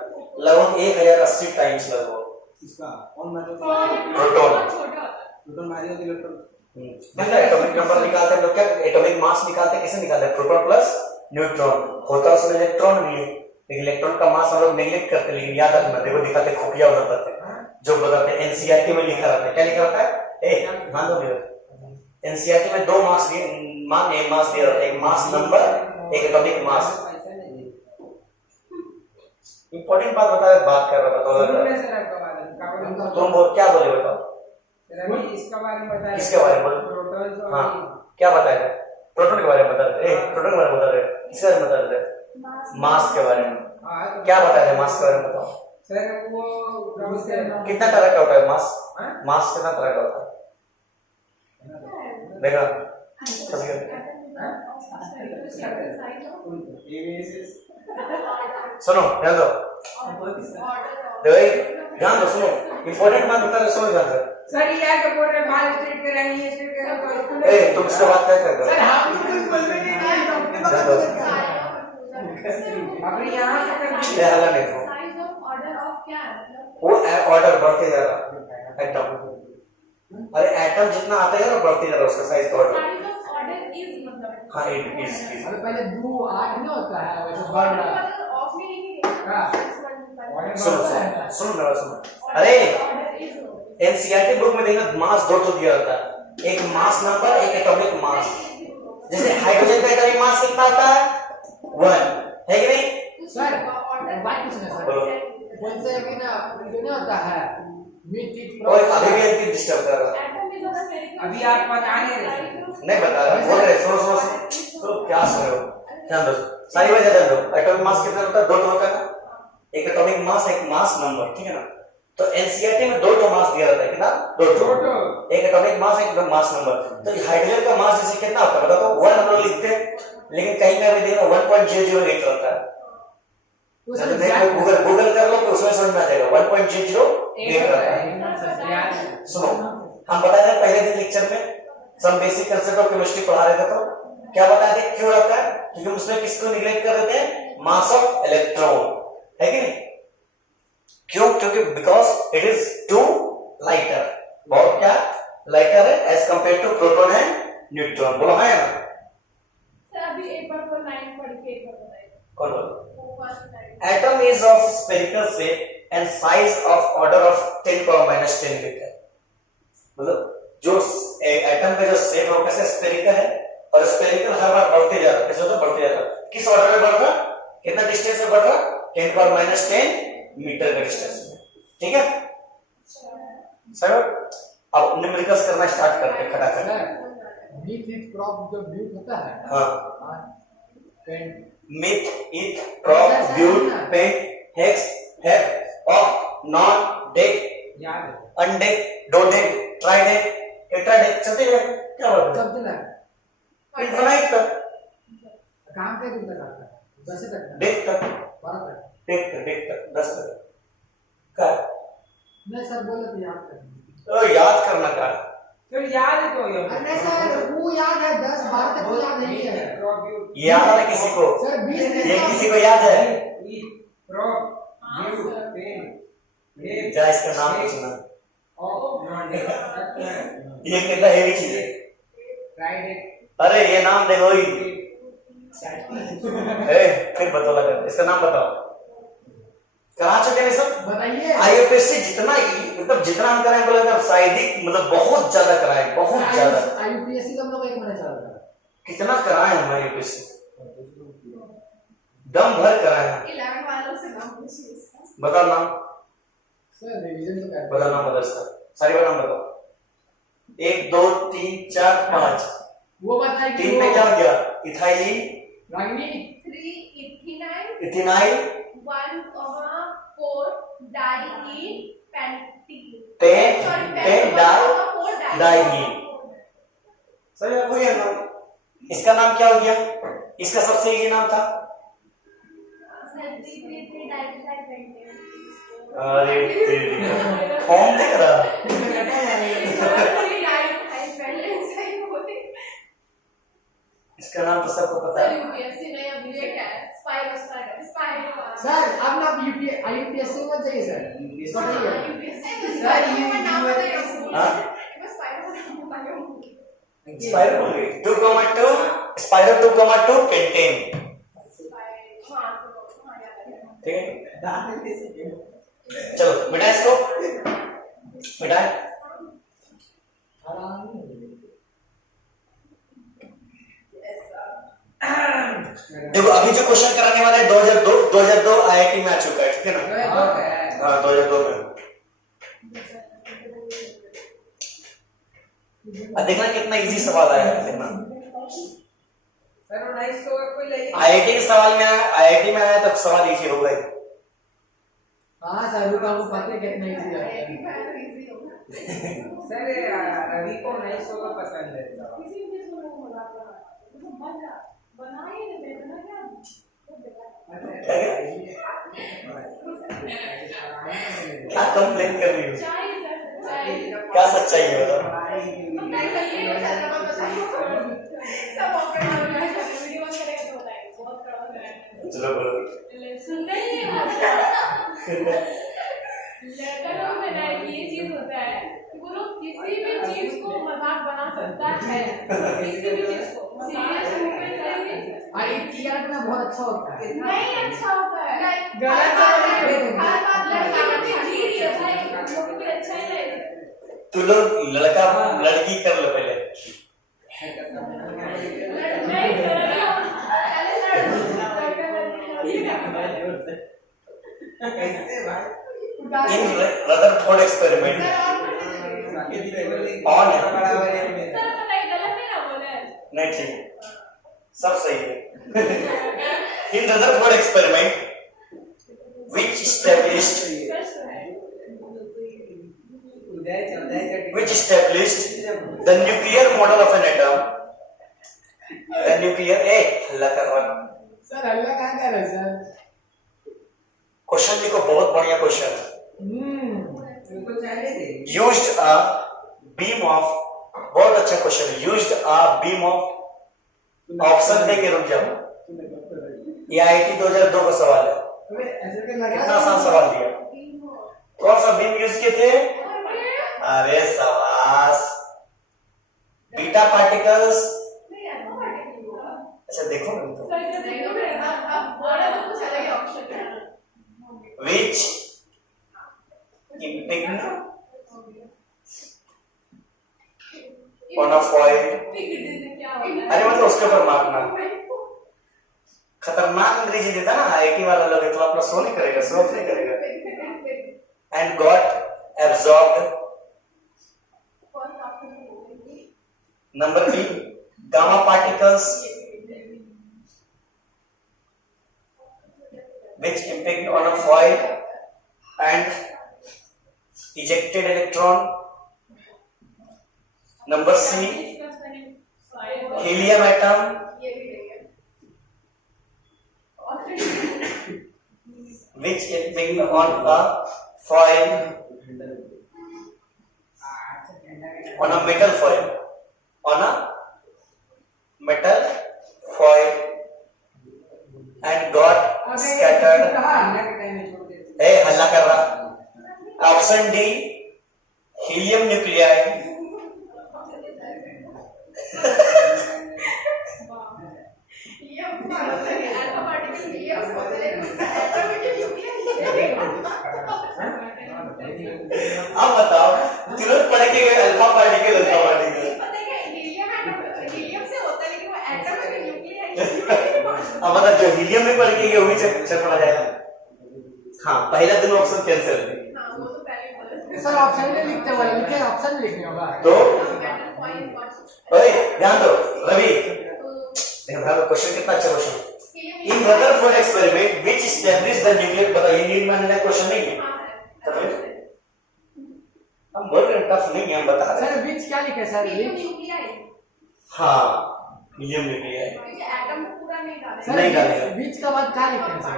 लगभग 1080 टाइम्स लगभग. इसका कौन मतलब प्रोटॉन. बहुत छोटा होता है. प्रोटॉन भारी होती है इलेक्ट्रॉन. मतलब एटॉमिक नंबर निकालते हैं लोग, क्या एटॉमिक मास निकालते हैं, कैसे निकालते हैं? Proton plus neutron. होता उसमें इलेक्ट्रॉन भी है लेकिन इलेक्ट्रॉन का मास हम लोग नेग्लेक्ट करते हैं. लेकिन याद रखना, देखो दिखाते खुफिया बताते हैं जो बताते हैं. एनसीईआरटी में लिखा रहता है. क्या लिखा रहता है? ध्यान दो मेरे. एनसीईआरटी में 2 मास दिए, मान एक मास दिया रहता है. एक मास नंबर, एक एटॉमिक मास. इंपॉर्टेंट बात बता, बात कर रहा था. तुम क्या बोले बताओ? इसका बारे में बता. किसके बारे में? प्रोटॉन. हाँ क्या बताया? प्रोटॉन के बारे में बता रहे. प्रोटॉन के बारे में बता रहे. किसके बारे में बता रहे? मास के बारे में. क्या बताया? मास के बारे में बताओ. सर वो कितना तरह का होता है मास? मास कितना तरह का होता है? देखा सुनो, ध्यान दो. ध्यान दो, सुनो. इंपॉर्टेंट बात बता रहे, समझ जाते. सर ये तो बोल रहे बाल स्ट्रेट कराएंगे स्ट्रेट करेंगे तो स्कूल ए तुम इससे बात क्या कर सर रहे हो? हम तो कुछ बोलते नहीं है अपने यहाँ से कर ये हल्ला नहीं हो। साइज ऑफ ऑर्डर ऑफ क्या है मतलब वो ऑर्डर बढ़ते जा रहा है एटम। अरे एटम जितना आता है ना बढ़ते जा रहा है उसका साइज का order. Size of order is मतलब हाँ इट इज अबे पहले 2 8 नहीं होता है वैसे बढ़ रहा है ऑफ में लिखेंगे हाँ। ऑर्डर सुनो सुनो मेरा सुनो। अरे ऑर्डर इज एनसीईआरटी बुक में देखना मास दो तो दिया होता है, एक मास नंबर एक एटॉमिक मास। जैसे हाइड्रोजन का एटॉमिक मास कितना आता है 1 है कि नहीं? सर बात पूछना सर बोलो। कौन से कि ना जो नहीं होता है मिथ और अभी भी एनपी डिस्टर्ब कर रहा है। एटम इज ऑफ स्फेरिकल अभी आप बता नहीं रहे। नहीं बता रहा बोल रहे सुनो सुनो सुनो क्या सुन रहे हो? ध्यान दो सारी वजह ध्यान दो। एटॉमिक मास कितना होता है? दो होता है ना, एक एटॉमिक मास एक मास नंबर, ठीक है ना? तो एनसीईआरटी में दो मास दिया रहता है कितना? दो एक एटॉमिक मास एक मास नंबर। तो हाइड्रोजन का मास जैसे कितना होता है बता दो? 1 हम लोग लिखते हैं, लेकिन कहीं का भी देखना 1.008 रहता है। गूगल कर लो तो उसमें समझ में आ जाएगा 1.008 रहता है। सुनो हम बताए थे पहले दिन लेक्चर में some basic concept of chemistry पढ़ा रहे थे, तो क्या बताए थे क्यों रहता है? क्योंकि हम उसमें किसको निग्लेक्ट कर देते हैं? मास ऑफ इलेक्ट्रॉन, है कि नहीं? क्यों? क्योंकि because it is too lighter, बहुत क्या लाइटर है as compare to proton and neutron. बोलो हाँ या ना? सर अभी एक बार वो लाइन पढ़ के एक बार बताइए। कौन बोलो? वो first line Atom is of spherical shape and size of order of 10 power minus 10 metre. मतलब जो एटम का जो शेप है वो कैसे स्फेरिकल है, और स्फेरिकल हर बार बढ़ते जा रहा है। कैसे होता है? बढ़ते जा रहा है। किस ऑर्डर में बढ़ रहा है? कितना डिस्टेंस में बढ़ रहा है? 10 पावर माइनस 10 मीटर का डिस्टेंस में, ठीक है सर? अब न्यूमेरिकल्स करना स्टार्ट करते हैं खटाखट। सर मिथ प्रॉप जो ब्यूट होता है हाँ pent meth eth prop but pent hex hept oct non deck याद है अनडेक डोडेक ट्राइडेक टेट्राडेक चलते हैं। क्या बात है? सब दिन है इनफाइनाइट तक, काम के दिन तक आता है 10 तक डेक तक, 12 तक डेक तक 10 तक का नहीं सर बोले तो याद कर तो याद करना का फिर याद है तो ये नहीं सर वो याद है 10 12 तक वो याद नहीं है ये याद है किसी को? सर 20 ये किसी को याद है? जा इसका नाम पूछना। ये कितना हेवी चीज है। अरे ये नाम देखो ही। फिर बताओ लगा इसका नाम बताओ। करा चुके हैं सब? बताइए आईयूपीएससी जितना मतलब जितना हम कराएं बोले तो शायद ही मतलब बहुत ज्यादा कराएं, बहुत ज्यादा। आईयूपीएससी का हम लोग 1 महीना चल रहा है कितना कराएं हम आईयूपीएससी? दम भर कराएं। 11 वालों से नाम पूछिए इसका। बताओ नाम, सर रिवीजन तो कर बताओ नाम बताओ इसका, सारी बात नाम बताओ। 1 2 3 4 5। वो बताइए 3 पे क्या हो गया? इथाइलिन, रागिनी 3 ethynyl ethynyl, 1 4 diene pentene pen diene. सही है वही है नाम। इसका नाम क्या हो गया? इसका सबसे ये नाम था। अरे तेरी फॉर्म देख रहा। इसका नाम तो सबको पता है। सर अब ना आईयूपीएससी मत जाइए सर स्पाइरल हो गई 2,2 स्पाइरल 2,2 पेंटेन, ठीक है? चलो मिटाए इसको, मिटाए। देखो अभी जो क्वेश्चन कराने वाला है 2002 आईआईटी में आ चुका है, ठीक है ना? हाँ 2002 में। अब देखना कितना इजी सवाल आया है, देखना। सर 1900 का कोई ले आईआईटी के सवाल में आया, आईआईटी में आया तब सवाल इजी होगा ही। हाँ सर वो आपको पता है कितना इजी है सर अभी को 1900 का पसंद है क्या कंप्लेन कर रही हो? क्या सच्चाई है बताओ? सब ऑपरेट हो रहा है, वीडियो ऑन करेगा तो बताएगा, बहुत कड़वा है। चलो बोलो। सुनते ही नहीं हो। लड़का लोग में ना ये चीज होता है कि वो लोग किसी भी चीज को मजाक बना सकता है, किसी भी चीज को सीरियस मूवमेंट करेंगे और एक टीआर में बहुत अच्छा होता है। नहीं अच्छा होता है, गलत हर बात लड़की लोग जी रही है भाई, लोगों की अच्छा ही है। तू लोग लड़का लड़की कर लो पहले। नहीं सर ये क्या कैसे भाई? In Rutherford experiment, ऑन है। सर बताइए गलत नहीं ना बोले? नहीं ठीक है, सब सही है। In Rutherford experiment, which established the nuclear model of an atom. The nuclear अल्लाह का रहा। सर अल्लाह कहाँ कर रहे सर? क्वेश्चन लिखो, बहुत बढ़िया क्वेश्चन है। तुमको चाहिए थे? Used a beam of, बहुत अच्छा क्वेश्चन है। Used a beam of option दे के रुक जाओ। ये IIT 2002 का सवाल है। ऐसे के लगा कितना आसान सवाल दिया। कौन सा बीम यूज किए थे? अरे शाबाश, बीटा पार्टिकल्स। अच्छा देखो ना तो, which impinged on a foil। अरे मतलब उसके ऊपर मारना। खतरनाक अंग्रेजी देता ना IIT वाला लोग, तो अपना शो नहीं करेगा, शो ऑफ नहीं करेगा। And got absorbed। Number B, gamma particles which impact on a foil and ejected electron। Number C, helium atom which impact on a foil, on a metal foil, on a metal foil and got scattered। ए हल्ला कर रहा। Option D, helium nuclei. अब बताओ, तुरंत पढ़ के alpha particle, alpha particle. अब बता, जो हीलियम में पढ़ के ये वही चल पड़ा जाएगा। हाँ, पहला दोनों ऑप्शन कैंसिल है। सर ऑप्शन में लिखते हुए लिखे, ऑप्शन में लिखने होगा। तो ओए ध्यान दो रवि, ध्यान, क्वेश्चन कितना अच्छा question. In Rutherford experiment which established the nuclear, बताओ ये नीड मानने का क्वेश्चन नहीं है। तो फिर हम बोल रहे हैं टफ नहीं है, हम बता रहे हैं। सर विच क्या लिखे सर? हाँ, हीलियम न्यूक्लियाई। एटम पूरा नहीं डाले। सर नहीं डालेगा। विच का बाद क्या लिखे सर?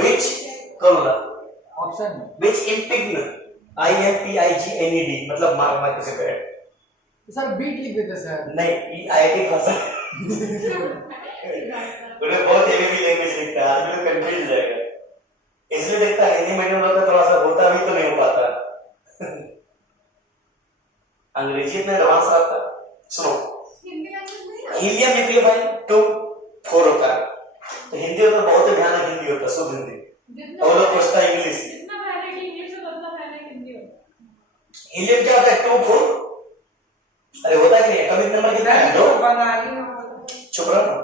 व्हिच कौन बोला? ऑप्शन में व्हिच इम्पिग्न, IMPIGNED, मतलब मारना किसी पे। सर बीट लिख देते सर। नहीं, IIT भाषा उन्हें बहुत हेवी लैंग्वेज लिखता है, आदमी कंफ्यूज हो जाएगा। इसलिए देखता है हिंदी मीडियम वाला थोड़ा सा होता भी तो नहीं हो पाता। अंग्रेजी इतना एडवांस आता। सुनो, हीलियम न्यूक्लियोफाइल 2 4 होता है, तो हिंदी में बहुत ही भयानक हिंदी होता है, शुद्ध हिंदी। और लोग पूछता है इंग्लिश। हीलियम क्या होता है? 2 4। अरे होता है कि नहीं? एटॉमिक नंबर कितना है? 2। चुप रहो,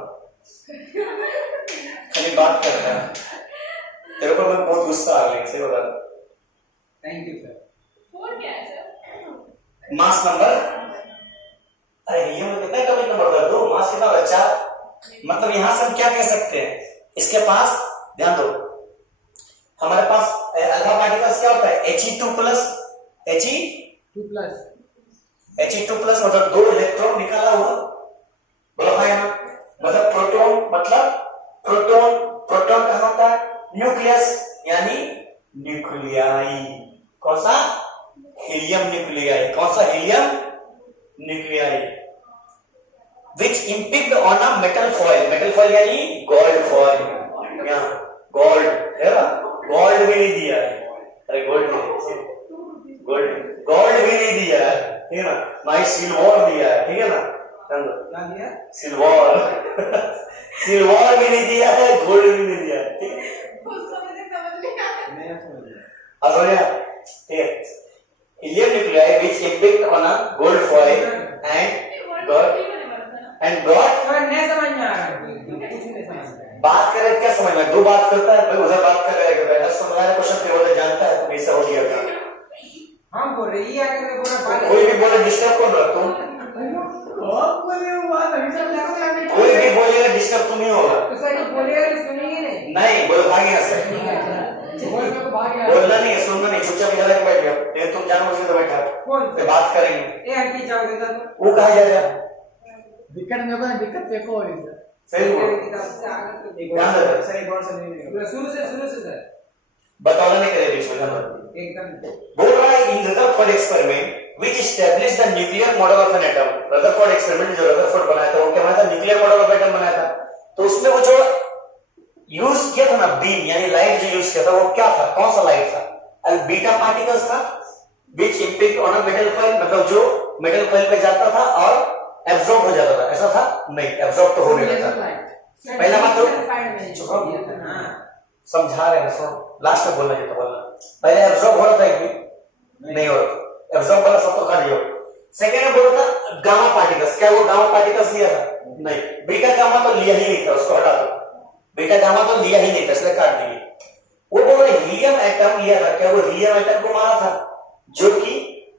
खाली बात करता है। तेरे को मैं बहुत गुस्सा आ गया, सही बता। Thank you sir. 4 क्या है सर? Mass number. अरे हीलियम में कितना एटॉमिक नंबर होता है? 2। मास कितना होता है? 4। मतलब यहां से हम क्या कह सकते हैं, इसके पास ध्यान दो, हमारे पास अल्फा पार्टिकल्स क्या होता है? He2 प्लस He2 प्लस मतलब 2 इलेक्ट्रॉन निकाला हुआ। बोलो हाँ यहाँ, मतलब प्रोटॉन कहाँ होता है? न्यूक्लियस यानी न्यूक्लियाई। कौन सा? Helium nuclei. कौन सा? Helium nuclei which impinged on a metal foil. Metal foil यानी गोल्ड फॉइल। यहाँ गोल्ड है ना, गोल्ड भी नहीं दिया है। अरे गोल्ड गोल्ड गोल्ड भी नहीं दिया है, ठीक है ना, ना ही सिल्वर दिया है, ठीक है ना, क्या दिया? सिल्वर सिल्वर भी नहीं दिया है, गोल्ड भी नहीं दिया है, ठीक है। उसको मुझे समझ नहीं आया। मैं समझ गया। अब समझ गया? ठीक है। Helium nuclei which impinged on a gold foil and got sir नहीं समझ में आ रहा है, कुछ नहीं समझ में आ रहा है। बात करे क्या समझ में? दो बात करता है भाई, उधर बात कर रहा है, समझ रहा है क्वेश्चन पे, वो जानता है तो ऐसा हो गया था। हम बोल रहे ये आके मैं बोला कोई भी बोले डिस्टर्ब कौन रहा? तुम। आप बोले वो बात अभी सब लगा आपने। कोई भी बोलेगा डिस्टर्ब तुम ही होगा। तो सर ये बोलेगा तो सुनेंगे नहीं। नहीं बोलो, भाग यहाँ से। बोल को भाग गया। बोलना नहीं है, सुनना नहीं, चुपचाप इधर आके बैठ जाओ। लेकिन तुम जानो मुझे तो बैठा कौन पे बात करेंगे। ए आंटी जाओगे तो वो कहा जाएगा? दिक्कत मेरे को दिक्कत देखो और इधर सही बोलो। किताब से आगे तो एक ध्यान बार दे। सर, एक बार समझ नहीं आया। शुरू से सर बताना नहीं करे बीच में, ध्यान दो। एकदम बोल रहा है in Rutherford experiment which established the nuclear model of an atom। Rutherford experiment जो रदरफोर्ड बनाया था वो क्या बनाया था? न्यूक्लियर मॉडल ऑफ एटम बनाया था। तो उसमें वो जो यूज किया था ना बीम यानी लाइट जो यूज किया था वो क्या था? कौन सा लाइट था? बीटा पार्टिकल्स था which impact on a metal foil, मतलब जो मेटल फॉइल पे जाता था और एब्जॉर्ब हो जाता था, ऐसा था? नहीं, एब्जॉर्ब तो हो नहीं था। पहला बात तो समझा रहे हैं, लास्ट में बोलना चाहिए था, बोलना पहले एब्जॉर्ब हो रहा था, एक भी नहीं हो रहा था। एब्जॉर्ब वाला सब तो कर लिया। सेकेंड में बोला था गामा पार्टिकल्स, क्या वो गामा पार्टिकल्स लिया था? नहीं। बीटा गामा तो लिया ही नहीं था, उसको हटा दो। बीटा गामा तो लिया ही नहीं था, इसलिए काट दिए। वो बोल रहे हीलियम एटम लिया था, क्या वो हीलियम एटम को मारा था जो कि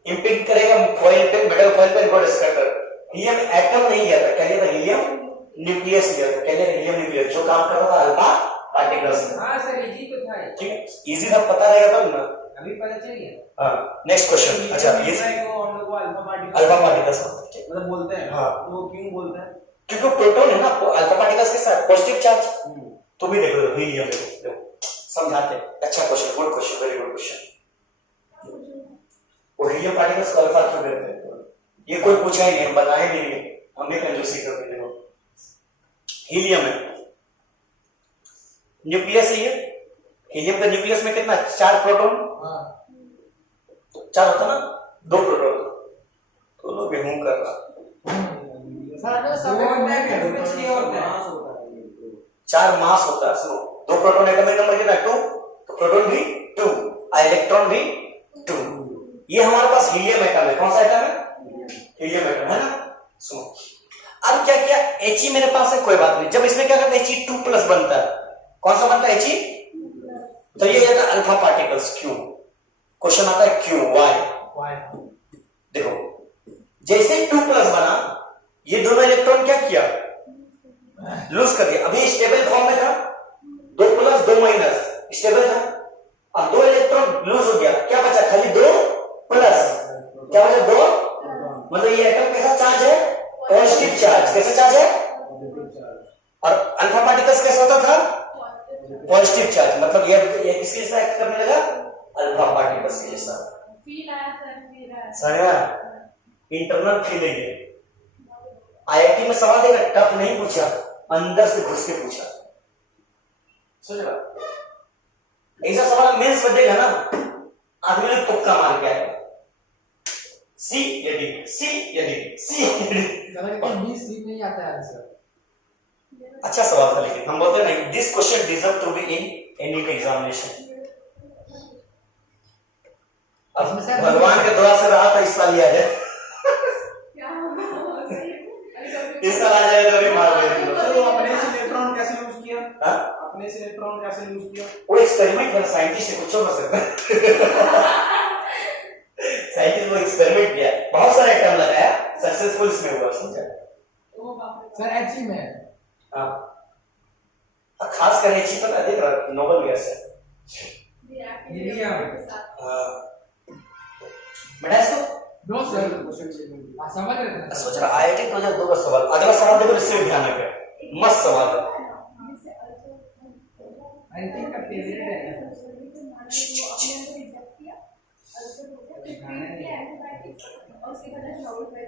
इंपैक्ट करेगा फॉइल पे, मेटल फॉइल पे रिकॉर्ड कर। हीलियम एटम नहीं लिया था, क्या लिया था? हीलियम न्यूक्लियस लिया था। क्या लिया था? हीलियम न्यूक्लियस, जो काम करता था अल्फा पार्टिकल्स। हां सर इजी तो था, ठीक है, इजी था, पता रहेगा तब ना। अभी पता चल गया। हाँ, नेक्स्ट क्वेश्चन। अच्छा, ये को हम लोग को अल्फा पार्टिकल अल्फा पार्टिकल्स मतलब बोलते हैं। हाँ। तो वो क्यों बोलते हैं? क्योंकि प्रोटॉन है ना अल्फा पार्टिकल्स के साथ पॉजिटिव चार्ज। तो भी देखो हीलियम, देखो समझाते हैं। अच्छा question, good question, very good question. वो हीलियम पार्टिकल्स को अल्फा क्यों कहते हैं? ये कोई पूछा ही नहीं, बताए भी नहीं, हमने कंजूसी कर दी। देखो हीलियम है, न्यूक्लियस है ये। हीलियम का न्यूक्लियस में कितना? 4 प्रोटॉन। 4 होता ना, 2 प्रोटॉन। तो लोग गेहूं कर रहा सर सब में 6 होता है। 4 मास होता है, सुनो 2 प्रोटॉन, एटॉमिक नंबर कितना? 2। तो प्रोटॉन भी 2, इलेक्ट्रॉन भी 2। ये हमारे पास हीलियम एटम है। कौन सा एटम है? हीलियम एटम है ना। सुनो अब क्या किया, He मेरे पास है, कोई बात नहीं। जब इसमें क्या करता है, He2+ बनता है। कौन सा बनता है? He। तो ये जाता है अल्फा पार्टिकल्स। क्यों? क्वेश्चन आता है क्यों, व्हाई। देखो जैसे 2+ बना, ये दोनों इलेक्ट्रॉन क्या किया? लूज कर दिया। अभी स्टेबल फॉर्म में था, 2+, 2- स्टेबल था। अब 2 इलेक्ट्रॉन लूज हो गया, क्या बचा? खाली 2+, क्या बचा? 2। मतलब ये एटम कैसा चार्ज है? Positive charge. कैसा चार्ज है? और अल्फा पार्टिकल्स कैसा होता था? Positive charge. मतलब ये किसके जैसा एक्ट करने लगा? अल्फा पार्टिकल्स के जैसा। फील आया सर, फील आया। समझा? इंटरनल फीलिंग है। आईआईटी में सवाल देगा, टफ नहीं पूछा, अंदर से घुस के पूछा। समझा? ऐसा सवाल मेंस में देगा ना, आदमी ने तुक्का मार के आएगा। सी यदि बी सी नहीं आता है आंसर। अच्छा सवाल था, लेकिन हम बोलते हैं this question deserve to be in any examination. अब भगवान के दुआ से रहा था इस साल आ जाए, क्या होगा? इस साल आ जाए तो भी मार देंगे। सर वो अपने से इलेक्ट्रॉन कैसे यूज किया? हाँ? अपने से इलेक्ट्रॉन कैसे यूज किया? वो एक्सपेरिमेंट है, साइंटिस्ट है, कुछ हो सकता है। साइंटिस्ट वो एक्सपेरिमेंट किया, बहुत सारे एटम लगाया, सक्सेसफुल इसमें हुआ। समझा? सर He में हाँ, खास कर He पता देख रहा, नोबेल गैस है। हीलियम। बेटा इसको नो सर क्वेश्चन समझ रहे थे। सोच रहा आईआईटी 2002 का सवाल। अगला सवाल देखो, इससे ध्यान रखें, मस्त सवाल है। आई थिंक का फेवरेट है। और उसके बाद शॉवर कर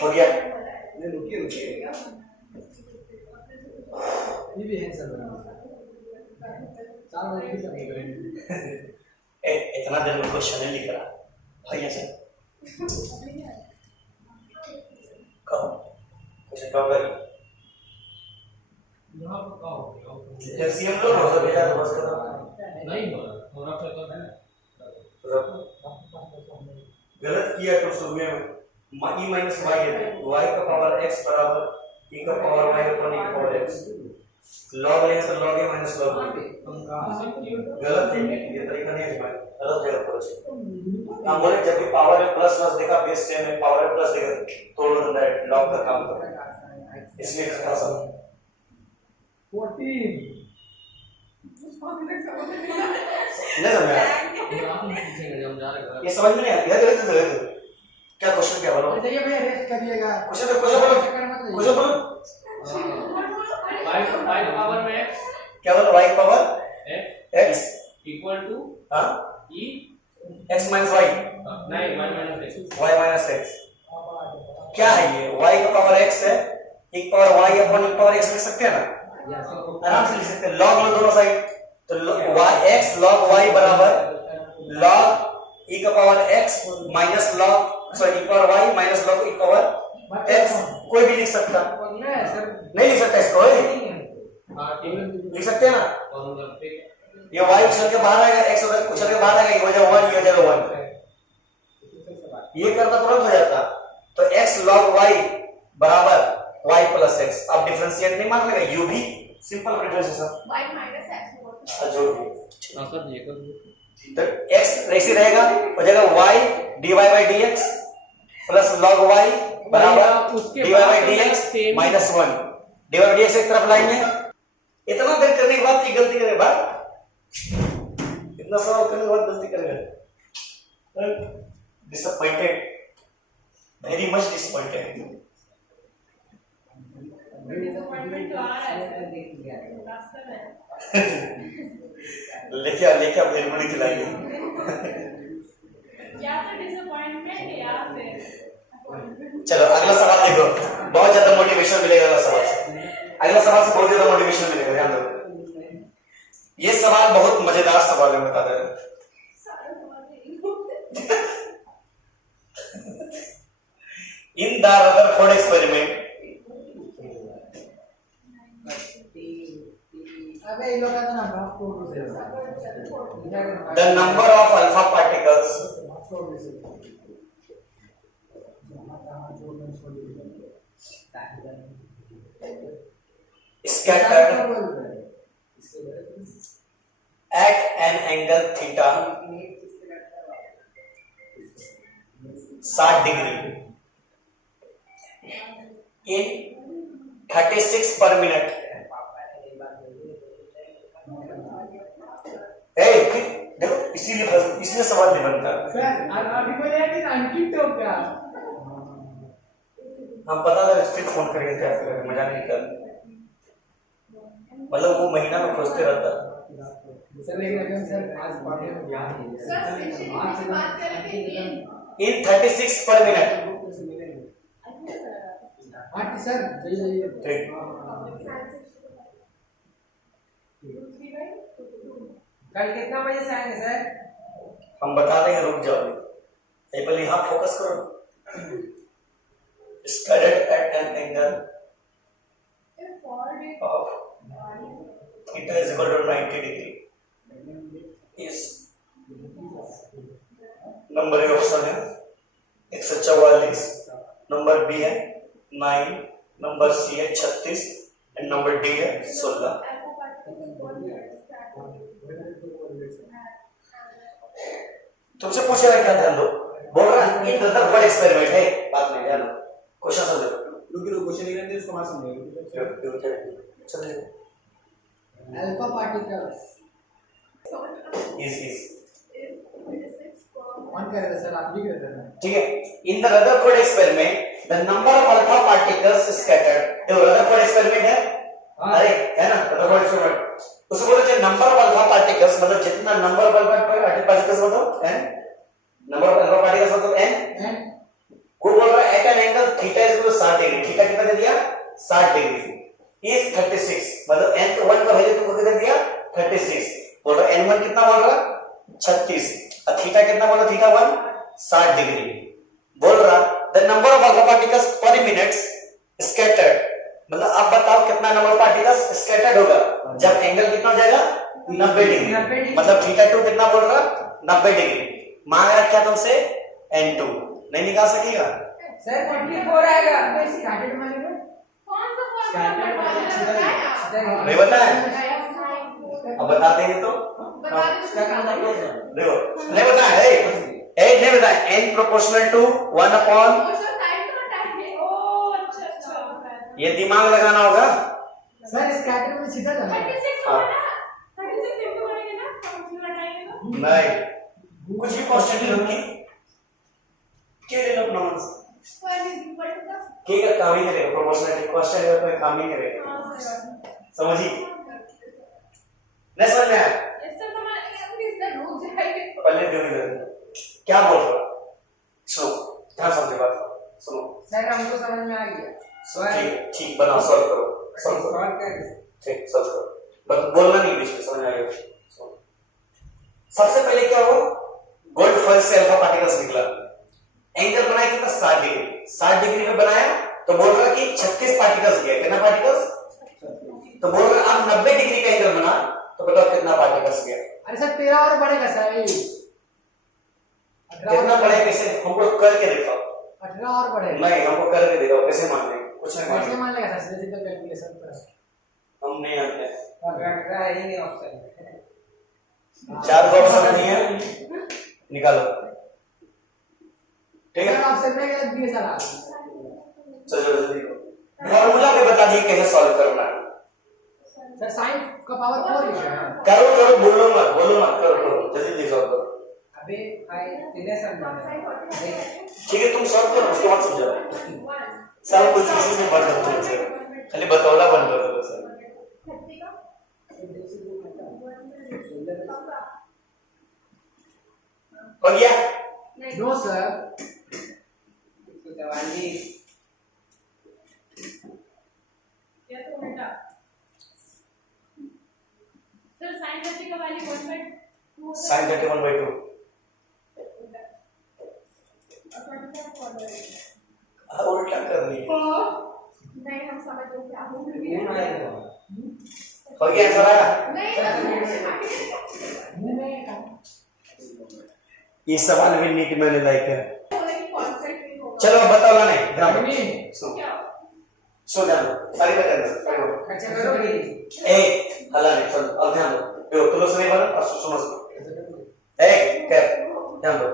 हो गया। रुकिए रुकिए, ये भी है सर चार बजे की सब इतना देर में क्वेश्चन नहीं लिख रहा भैया से कहो क्वेश्चन कहो करी यहाँ पर क्या हो गया एलसीएम लो रोजा भेजा तो बस खत्म। नहीं हो रहा थोड़ा सा तो है गलत किया तो शुरू में e माइनस y है y का पावर x बराबर e का power y upon e power x log लेंगे तो log a minus log b गलत है ये तरीका नहीं है भाई गलत जगह पर है। हम बोले जब भी पावर में प्लस प्लस देखा बेस सेम में पावर में प्लस देखा तोड़ देना है log का काम करना है इसलिए खतरा सब 14 नहीं समझा ये समझ में नहीं आया क्या क्वेश्चन क्या बोलो चलिए भैया रेस्ट करिएगा क्वेश्चन बोलो क्वेश्चन बोलो y पावर में x क्या बोलो y power x equal to हां e x माइनस y नहीं y minus x y minus x क्या है ये y का पावर x है एक पावर y अपॉन एक पावर x लिख सकते हैं ना आराम से लिख सकते हैं log लो दोनों साइड तो y x log y बराबर log e का power x minus log sorry e power y minus log e power x कोई भी लिख सकता नहीं लिख सकता इसको हां ठीक है लिख सकते हैं ना कौन करते ये y उछल के बाहर आएगा x उधर उछल के बाहर आएगा ये हो जाएगा 1 ये हो जाएगा 1 ये करना तुरंत हो जाता तो x log y बराबर y प्लस x अब डिफरेंशिएट नहीं मान लेगा u भी simple differentiation y minus x जो हां कर दिए तो x ऐसे रहेगा हो जाएगा y dy by dx plus log y बराबर dy by dx minus 1 dy by dx एक तरफ लाएंगे इतना देर करने के बाद ये गलती करेगा बाद इतना सवाल करने के बाद गलती करेगा disappointed very much disappointed disappointment तो आ रहा है रास्ते में लेके आ भेलपुरी खिलाएंगे या तो डिसअपॉइंटमेंट या फिर चलो अगला सवाल देखो बहुत ज्यादा मोटिवेशन मिलेगा अगला सवाल से अगला सवाल से बहुत ज्यादा मोटिवेशन मिलेगा ध्यान दो ये सवाल बहुत मजेदार सवाल है बता दे इन द रदरफोर्ड एक्सपेरिमेंट अबे ये लोग का ना हाफ कोड से the number of alpha particles scattered at an angle theta 60 degree in 36 per minute देखो इसीलिए सवाल नहीं बनता सर अभी बोले कि अंकित तो क्या हम पता था फिर फोन करेंगे क्या करेंगे मजा नहीं कर मतलब वो महीना में खोजते रहता सर लेकिन सर आज पढ़ने में याद नहीं है सर आज से बात करेंगे इन 36 पर मिनट हाँ सर जाइए ठीक कल कितना बजे से आएंगे सर हम बता देंगे रुक जाओ ये पहले यहाँ फोकस करो studied at an angle of theta is equal to 90 degree is number A option है 144 नंबर बी है 9 नंबर सी है 36 एंड नंबर डी है 16 तुमसे पूछेगा क्या ध्यान दो बोल रहा है इन रदरफोर्ड एक्सपेरिमेंट है बात नहीं ध्यान दो क्वेश्चन समझो रुकिए क्वेश्चन नहीं रहते उसको बात समझेंगे चलिए अल्फा पार्टिकल्स इज ऑन कर दे सर आप लिख रहे थे ना ठीक है in the Rutherford experiment the number of alpha particles scattered तो रदरफोर्ड एक्सपेरिमेंट है अरे है ना रदरफोर्ड एक्सपेरिमेंट उसको बोलो नंबर ऑफ अल्फा पार्टिकल्स मतलब जितना नंबर ऑफ अल्फा पार्टिकल्स मतलब n, number of alpha particles मतलब n, वो बोल रहा है at an angle theta is equal to 60 degree. Theta कितना दे दिया 60 डिग्री इज 36 मतलब n का 1 का वैल्यू तुमको कितना दिया 36 बोल रहा है n1 कितना बोल रहा 36 और थीटा कितना बोल रहा थीटा 1 60 डिग्री बोल रहा the number of alpha particles पर मिनट्स स्कैटर्ड मतलब अब बताओ कितना नंबर ऑफ पार्टिकल्स स्कैटर्ड होगा जब एंगल कितना हो जाएगा 90 डिग्री मतलब थीटा 2 कितना बोल रहा 90 डिग्री मांग रहा क्या तुमसे n2 नहीं निकाल सकेगा सर 44 आएगा स्कैटर्ड माने कौन सा फॉर्मूला नहीं बताया अब बता देंगे तो बता दो देखो नहीं बताया नहीं बताया n प्रोपोर्शनल टू 1 अपॉन ये दिमाग लगाना होगा सर स्कैटर्ड में सीधा जाना 36 होगा ना 36 इंटू करेंगे ना फॉर्मूला हटाएंगे तो नहीं कुछ भी कांस्टेंट ले लो के ले लो अपना मन के का काम ही करेगा प्रोपोर्शनल कांस्टेंट का कोई काम नहीं करेगा समझी नहीं समझ में आया इससे समझ रुक जाएंगे पहले देखो क्या बोल रहा सुनो ध्यान समझे बात सुनो सर हमको समझ में आ गया ठीक ठीक बनाओ सॉल्व करो सॉल्व करो ठीक सॉल्व करो बस बोलना नहीं बीच में समझ आएगा सबसे पहले क्या हुआ गोल्ड फॉइल से अल्फा पार्टिकल्स निकला एंगल बनाया कितना 60 डिग्री में बनाया तो बोल रहा कि 36 पार्टिकल्स गया कितना पार्टिकल्स तो बोल रहा अब 90 डिग्री का एंगल बना तो बताओ कितना पार्टिकल्स गया अरे सर 13 और बढ़ेगा सर कितना बढ़ेगा कैसे हमको करके दिखाओ 18 और बढ़ेगा नहीं हमको करके दिखाओ कैसे मान लेंगे कुछ नहीं कैसे मान मान लेगा सर सीधे सीधे कैलकुलेशन पर हम नहीं आते रखा ही नहीं ऑप्शन 4 का ऑप्शन नहीं है निकालो ठीक है ऑप्शन में गलत दिए सर आप चलो जल्दी फॉर्मूला भी बता दिए कैसे सॉल्व करना है सर sin का पावर 4 है करो करो बोलो मत करो जल्दी जल्दी सॉल्व करो अबे भाई तेरे समझ ठीक है तुम सॉल्व करो उसके बाद समझाओ सब कुछ इसी में बढ़ जाता है खाली बतौला बंद कर दो सर हो गया नो सर जवानी या तो उल्टा सर sin 30 का वैल्यू 1/2 sin 31/2 और क्या करनी है नहीं हम समझ लो क्या हो कौन आएगा हो गया आंसर आया नहीं ये सवाल भी नीट मैंने लाइक है कॉन्सेप्ट नहीं होगा चलो अब बताओ नहीं ध्यान दो सुनो क्या सुनो ध्यान दो सारी बता दो अच्छा करोगे एक हल्ला नहीं चलो अब ध्यान दो देखो तुम सुने बोलो और सुनो एक कर ध्यान दो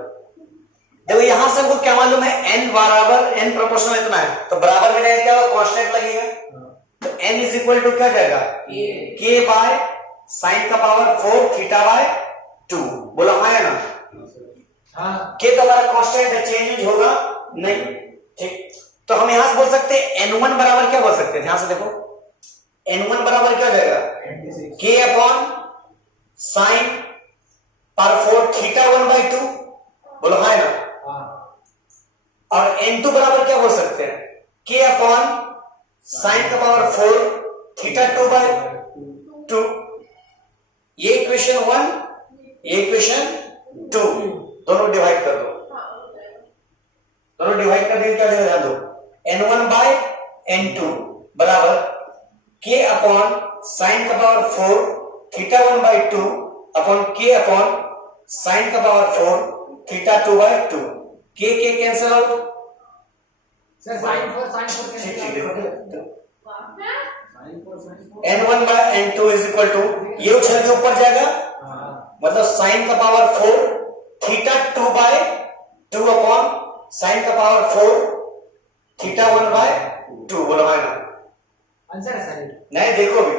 देखो यहां से हमको क्या मालूम है n बराबर n प्रोपोर्शनल इतना है तो बराबर में क्या होगा कांस्टेंट लगेगा तो n इज इक्वल टू क्या जाएगा k बाय sin का पावर 4 थीटा बाय 2 बोला हाँ है ना हां k तो हमारा कांस्टेंट है चेंज होगा नहीं ठीक तो हम यहां से बोल सकते हैं n1 बराबर क्या बोल सकते हैं ध्यान से देखो n1 बराबर क्या हो जाएगा k upon sin power 4 theta 1/2 बोलो हाँ है ना और n2 बराबर क्या बोल सकते हैं k अपॉन साइन का पावर 4 थीटा 2/2 ये इक्वेशन 1 ये इक्वेशन 2 दोनों डिवाइड कर दो दोनों डिवाइड कर देंगे क्या हो जाएगा दो n1 बाय n2 बराबर k अपॉन साइन का power 4 theta 1/2 upon k upon sine का power 4 theta 2/2 k cancel out sir sin 4 ठीक ठीक कैंसिल देखो sin 4 n1 by n2 is equal to ये उछल के ऊपर जाएगा मतलब साइन का पावर 4 थीटा 2/2 अपॉन साइन का पावर 4 थीटा 1/2 बोलो है ना आंसर है सर नहीं देखो भी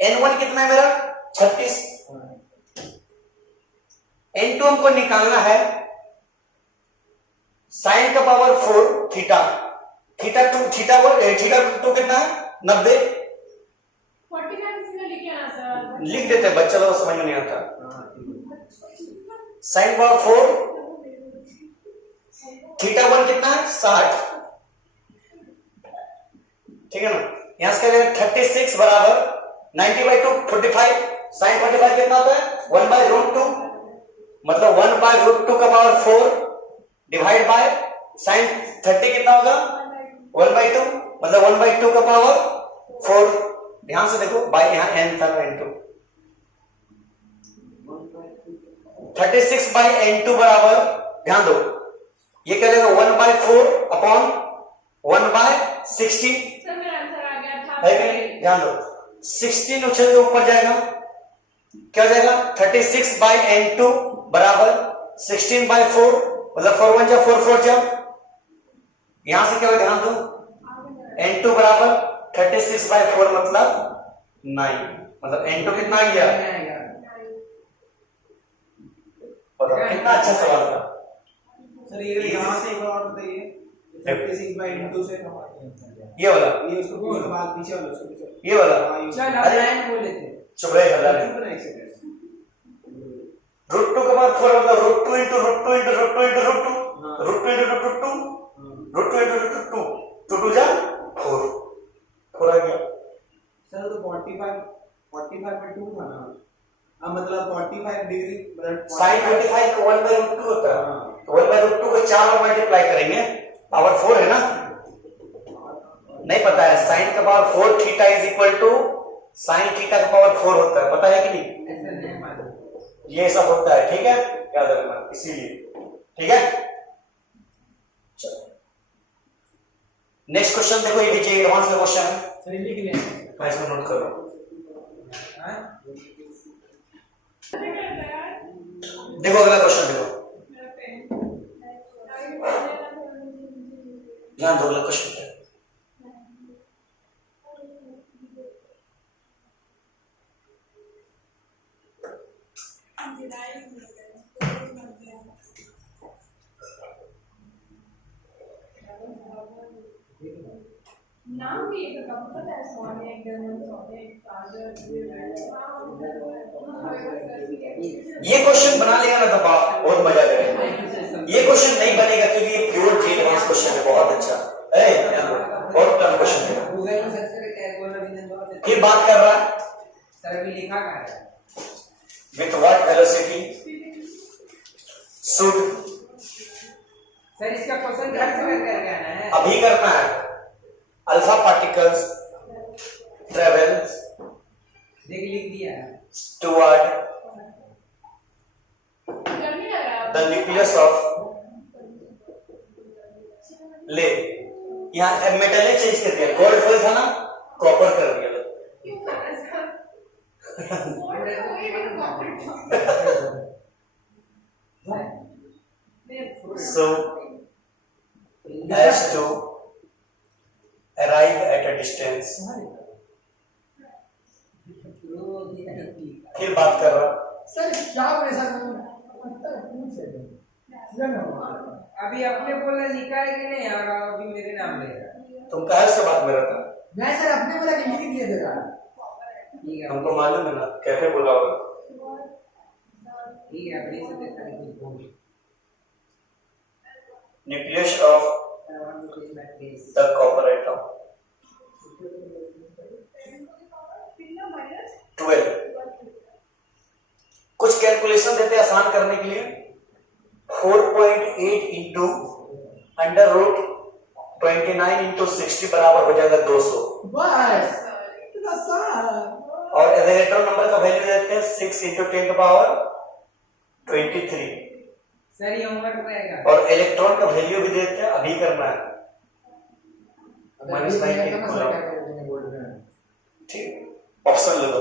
n1 कितना है मेरा 36 n2 हमको निकालना है साइन का पावर 4 थीटा थीटा 2 कितना है 90 45 किसी ने लिखे ना सर। लिख देते हैं, बच्चा लोग समझ में नहीं आता। हाँ ठीक है। साइन पावर 4 थीटा 1 कितना है 60, ठीक है ना। यहां से करेंगे 36 बराबर 90/2 45, साइन 45 कितना होता है 1/√2, मतलब 1/√2 का पावर 4 डिवाइड बाय साइन 30 कितना होगा 1/2, मतलब 1/2 का पावर 4। ध्यान से देखो बाय यहां n था n2, 36/n2 बराबर, ध्यान दो ये क्या देगा 1/4 अपॉन 1/16, सर मेरा आंसर आ गया था। है कि नहीं? ध्यान दो 16 उछल के ऊपर जाएगा, क्या हो जाएगा 36/n2 बराबर 16/4, मतलब 4 1 जा 4 4 जा, यहां से क्या हो, ध्यान दो n2 बराबर 36/4 मतलब 9, मतलब n2 कितना आ गया, बताओ कितना अच्छा सवाल था। सर ये यहाँ से एक बार और बताइए 36/2 से ये वाला, ये उसको पूरा बात पीछे वाला उसको पीछे ये वाला, हाँ, ये चल अरे लाइन बोले थे। चुप रहे हल्ला नहीं। बना एक सेकंड √2 का पावर 4 मतलब √2 into √2 into √2 into √2, हाँ। √2 into √2 हाँ। √2 into √2 2 2 जा 4 आ गया। सर तो 45/2 था ना, हाँ मतलब 45 डिग्री sin 25 को 1/√2 होता है, हाँ। तो 1/√2 को 4 और मल्टीप्लाई करेंगे, पावर 4 है ना, नहीं पता है sin का power 4 theta is equal to sin theta का पावर 4 होता है, पता है कि नहीं? ऐसा नहीं मालूम। ये सब होता है, ठीक है, याद रखना इसीलिए, ठीक है। चलो नेक्स्ट क्वेश्चन देखो, ये भी एडवांस का क्वेश्चन है, सर लिख लें। मैं इसको नोट कर रहा हूं। हाँ? देखो अगला क्वेश्चन देखो, ध्यान दो, अगला क्वेश्चन क्या है? नाम भी एक का पता है, सोने गगन सोने चार्जर ये क्वेश्चन बना लेगा ना तो बहुत मजा आएगा। ये क्वेश्चन नहीं बनेगा क्योंकि ये प्योर जी एडवांस क्वेश्चन है, बहुत अच्छा बहुत टफ क्वेश्चन है। गूगल में सर्च करके क्या बोला भी नहीं बहुत अच्छा। फिर बात कर रहा है सर अभी लिखा कहाँ है? With what velocity should, sir इसका क्वेश्चन घर से करके आना है। अभी करना है, अल्फा पार्टिकल्स ट्रेवल देख लिख दिया है। टुवर्ड गर्मी लग रहा है। द न्यूक्लियस ऑफ, ले यहाँ मेटल ने चेंज कर दिया, गोल्ड फोइल था ना कॉपर कर दिया। क्यों कर रहा है सर? बोर्ड पे कोई भी cooperate So as to arrive at a distance, फिर बात कर रहा, सर क्या बोले सर? अभी अपने बोला लिखा है कि नहीं? यार अभी मेरे नाम ले रहा। तुम कहा से बात में रहता, मैं सर अपने बोला कि लिख दिया देगा। ठीक है हमको मालूम है ना कैसे बोला होगा। ठीक है, अपने से देखा है कुछ बोल। Nucleus of the copper atom 12, कुछ कैलकुलेशन देते हैं आसान करने के लिए, 4.8 इंटू √29 इंटू 60 बराबर हो जाएगा 200, बस और इलेक्ट्रॉन नंबर का वैल्यू देते हैं 6 इंटू 10 की पावर 23, सर ये होमवर्क रहेगा। और इलेक्ट्रॉन का वैल्यू भी देते हैं, अभी करना है -19 कूलम, ठीक। ऑप्शन ले लो,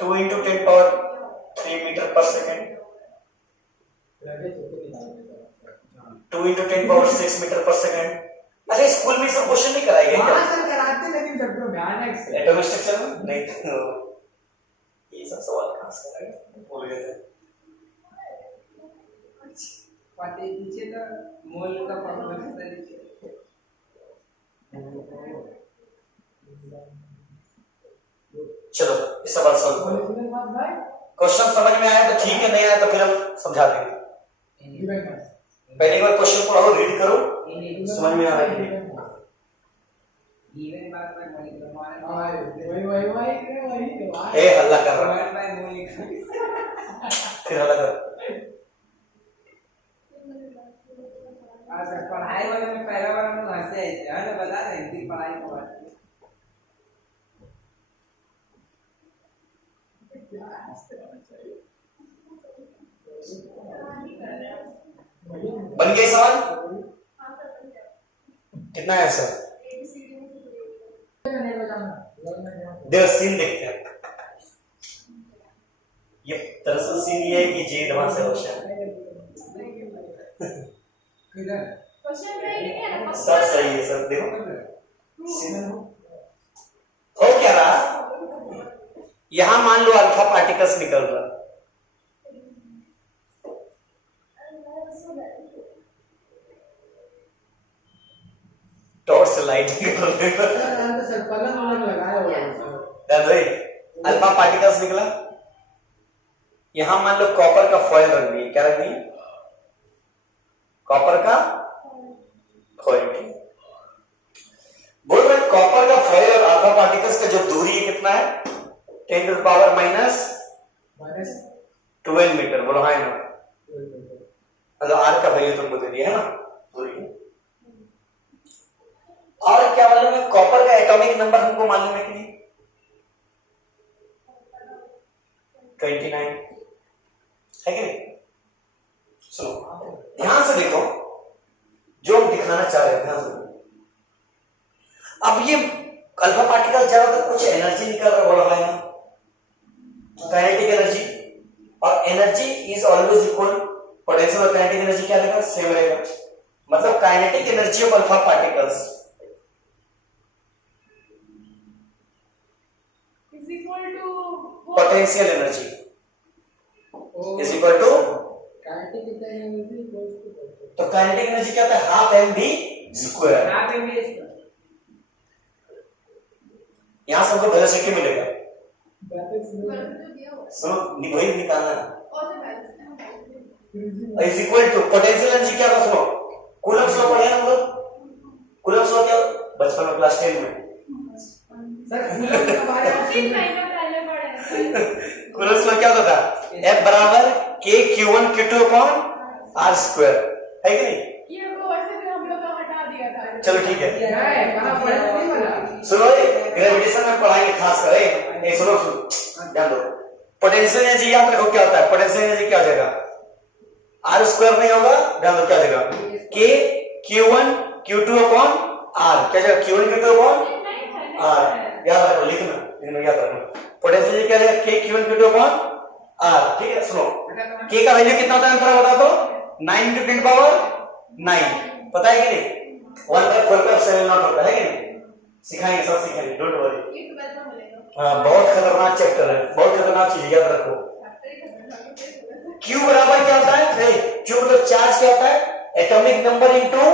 2 into 10 power 3 metre per second, 2 into 10 power 6 metre per second. अच्छा स्कूल में सब क्वेश्चन नहीं कराए गए क्या? हाँ सर कराते, लेकिन जब तो भयानक से एटम स्ट्रक्चर में नहीं तो ये सब सवाल कहां से आए, भूल गए थे। पते पीछे तो मोल का फॉर्मूला चलो इस सवाल सॉल्व करो। क्वेश्चन समझ में आया तो ठीक है, नहीं आया तो फिर हम समझा देंगे। पहले एक बार क्वेश्चन पढ़ो, रीड करो, समझ में आ रहा है कि नहीं। इवन बात में ए हल्ला कर रहा है, फिर हल्ला कर। पढ़ाई वाले में पहला बार हम हंसे ऐसे है ना, बता दें कि पढ़ाई को बात बन गए सवाल? कितना है सर? देखो सीन देखते हैं। ये दरअसल सीन ये है कि जे एडवांस है क्वेश्चन। क्वेश्चन सही है ना? सब सही है सर, देखो हो क्या रहा, यहां मान लो अल्फा पार्टिकल्स निकल रहा, टॉर्च लाइट निकल रही, अल्फा पार्टिकल्स निकला। यहां मान लो कॉपर का फॉयल रख दिए, क्या रख दिए? कॉपर का फॉयल। बोल रहे कॉपर का फॉयल और अल्फा पार्टिकल्स का जो दूरी है कितना है? 10 to the power minus 12 metre. बोलो हाँ ना, मतलब आर का वैल्यू तुमको दे दिया है ना दूरी। और क्या मालूम है, कॉपर का एटॉमिक नंबर हमको मालूम है कि नहीं? 29 है कि नहीं? सुनो ध्यान से देखो, जो हम दिखाना चाह रहे हैं ध्यान से। अब ये अल्फा पार्टिकल ज्यादातर कुछ एनर्जी निकल रहा, बोला है ना, काइनेटिक एनर्जी, और energy is always equal, potential और काइनेटिक एनर्जी क्या रहेगा? सेम रहेगा। मतलब kinetic energy of alpha particles is equal to potential energy is equal to, तो काइनेटिक एनर्जी क्या होता है? Half M V square. यहां सबको वेलोसिटी मिलेगा। सुनो वही निकालना है, is equal to potential energy क्या होगा? सुनो कूलम्ब्स लॉ पढ़े हम लोग, कूलम्ब्स लॉ क्या बचपन में क्लास 10 में कूलम्ब्स लॉ क्या होता था? F बराबर K Q1 Q2 upon R square, है कि नहीं? ये वो वैसे भी हम लोग का हटा दिया था। चलो ठीक है, सुनो ग्रेविटेशन में पढ़ाएंगे खास कर। सुनो ध्यान दो, पोटेंशियल एनर्जी याद रखो क्या होता है? पोटेंशियल एनर्जी क्या हो जाएगा? R स्क्वायर नहीं होगा, ध्यान दो क्या हो जाएगा? K Q1 Q2 upon R, क्या जाएगा? Q1 Q2 upon R। याद रखो, लिखना याद रखना, पोटेंशियल क्या जाएगा? K Q1 Q2 upon R। ठीक है, सुनो K का वैल्यू कितना होता है थोड़ा बता दो? 9 × 10⁹ पता है कि नहीं? 1/4/7 होता है कि नहीं? सिखाएंगे, सब सिखाएंगे, डोंट वरी। हाँ बहुत खतरनाक चैप्टर है, बहुत खतरनाक चीज याद रखो। Q बराबर क्या होता है? नहीं, Q मतलब चार्ज क्या होता है? एटॉमिक नंबर इनटू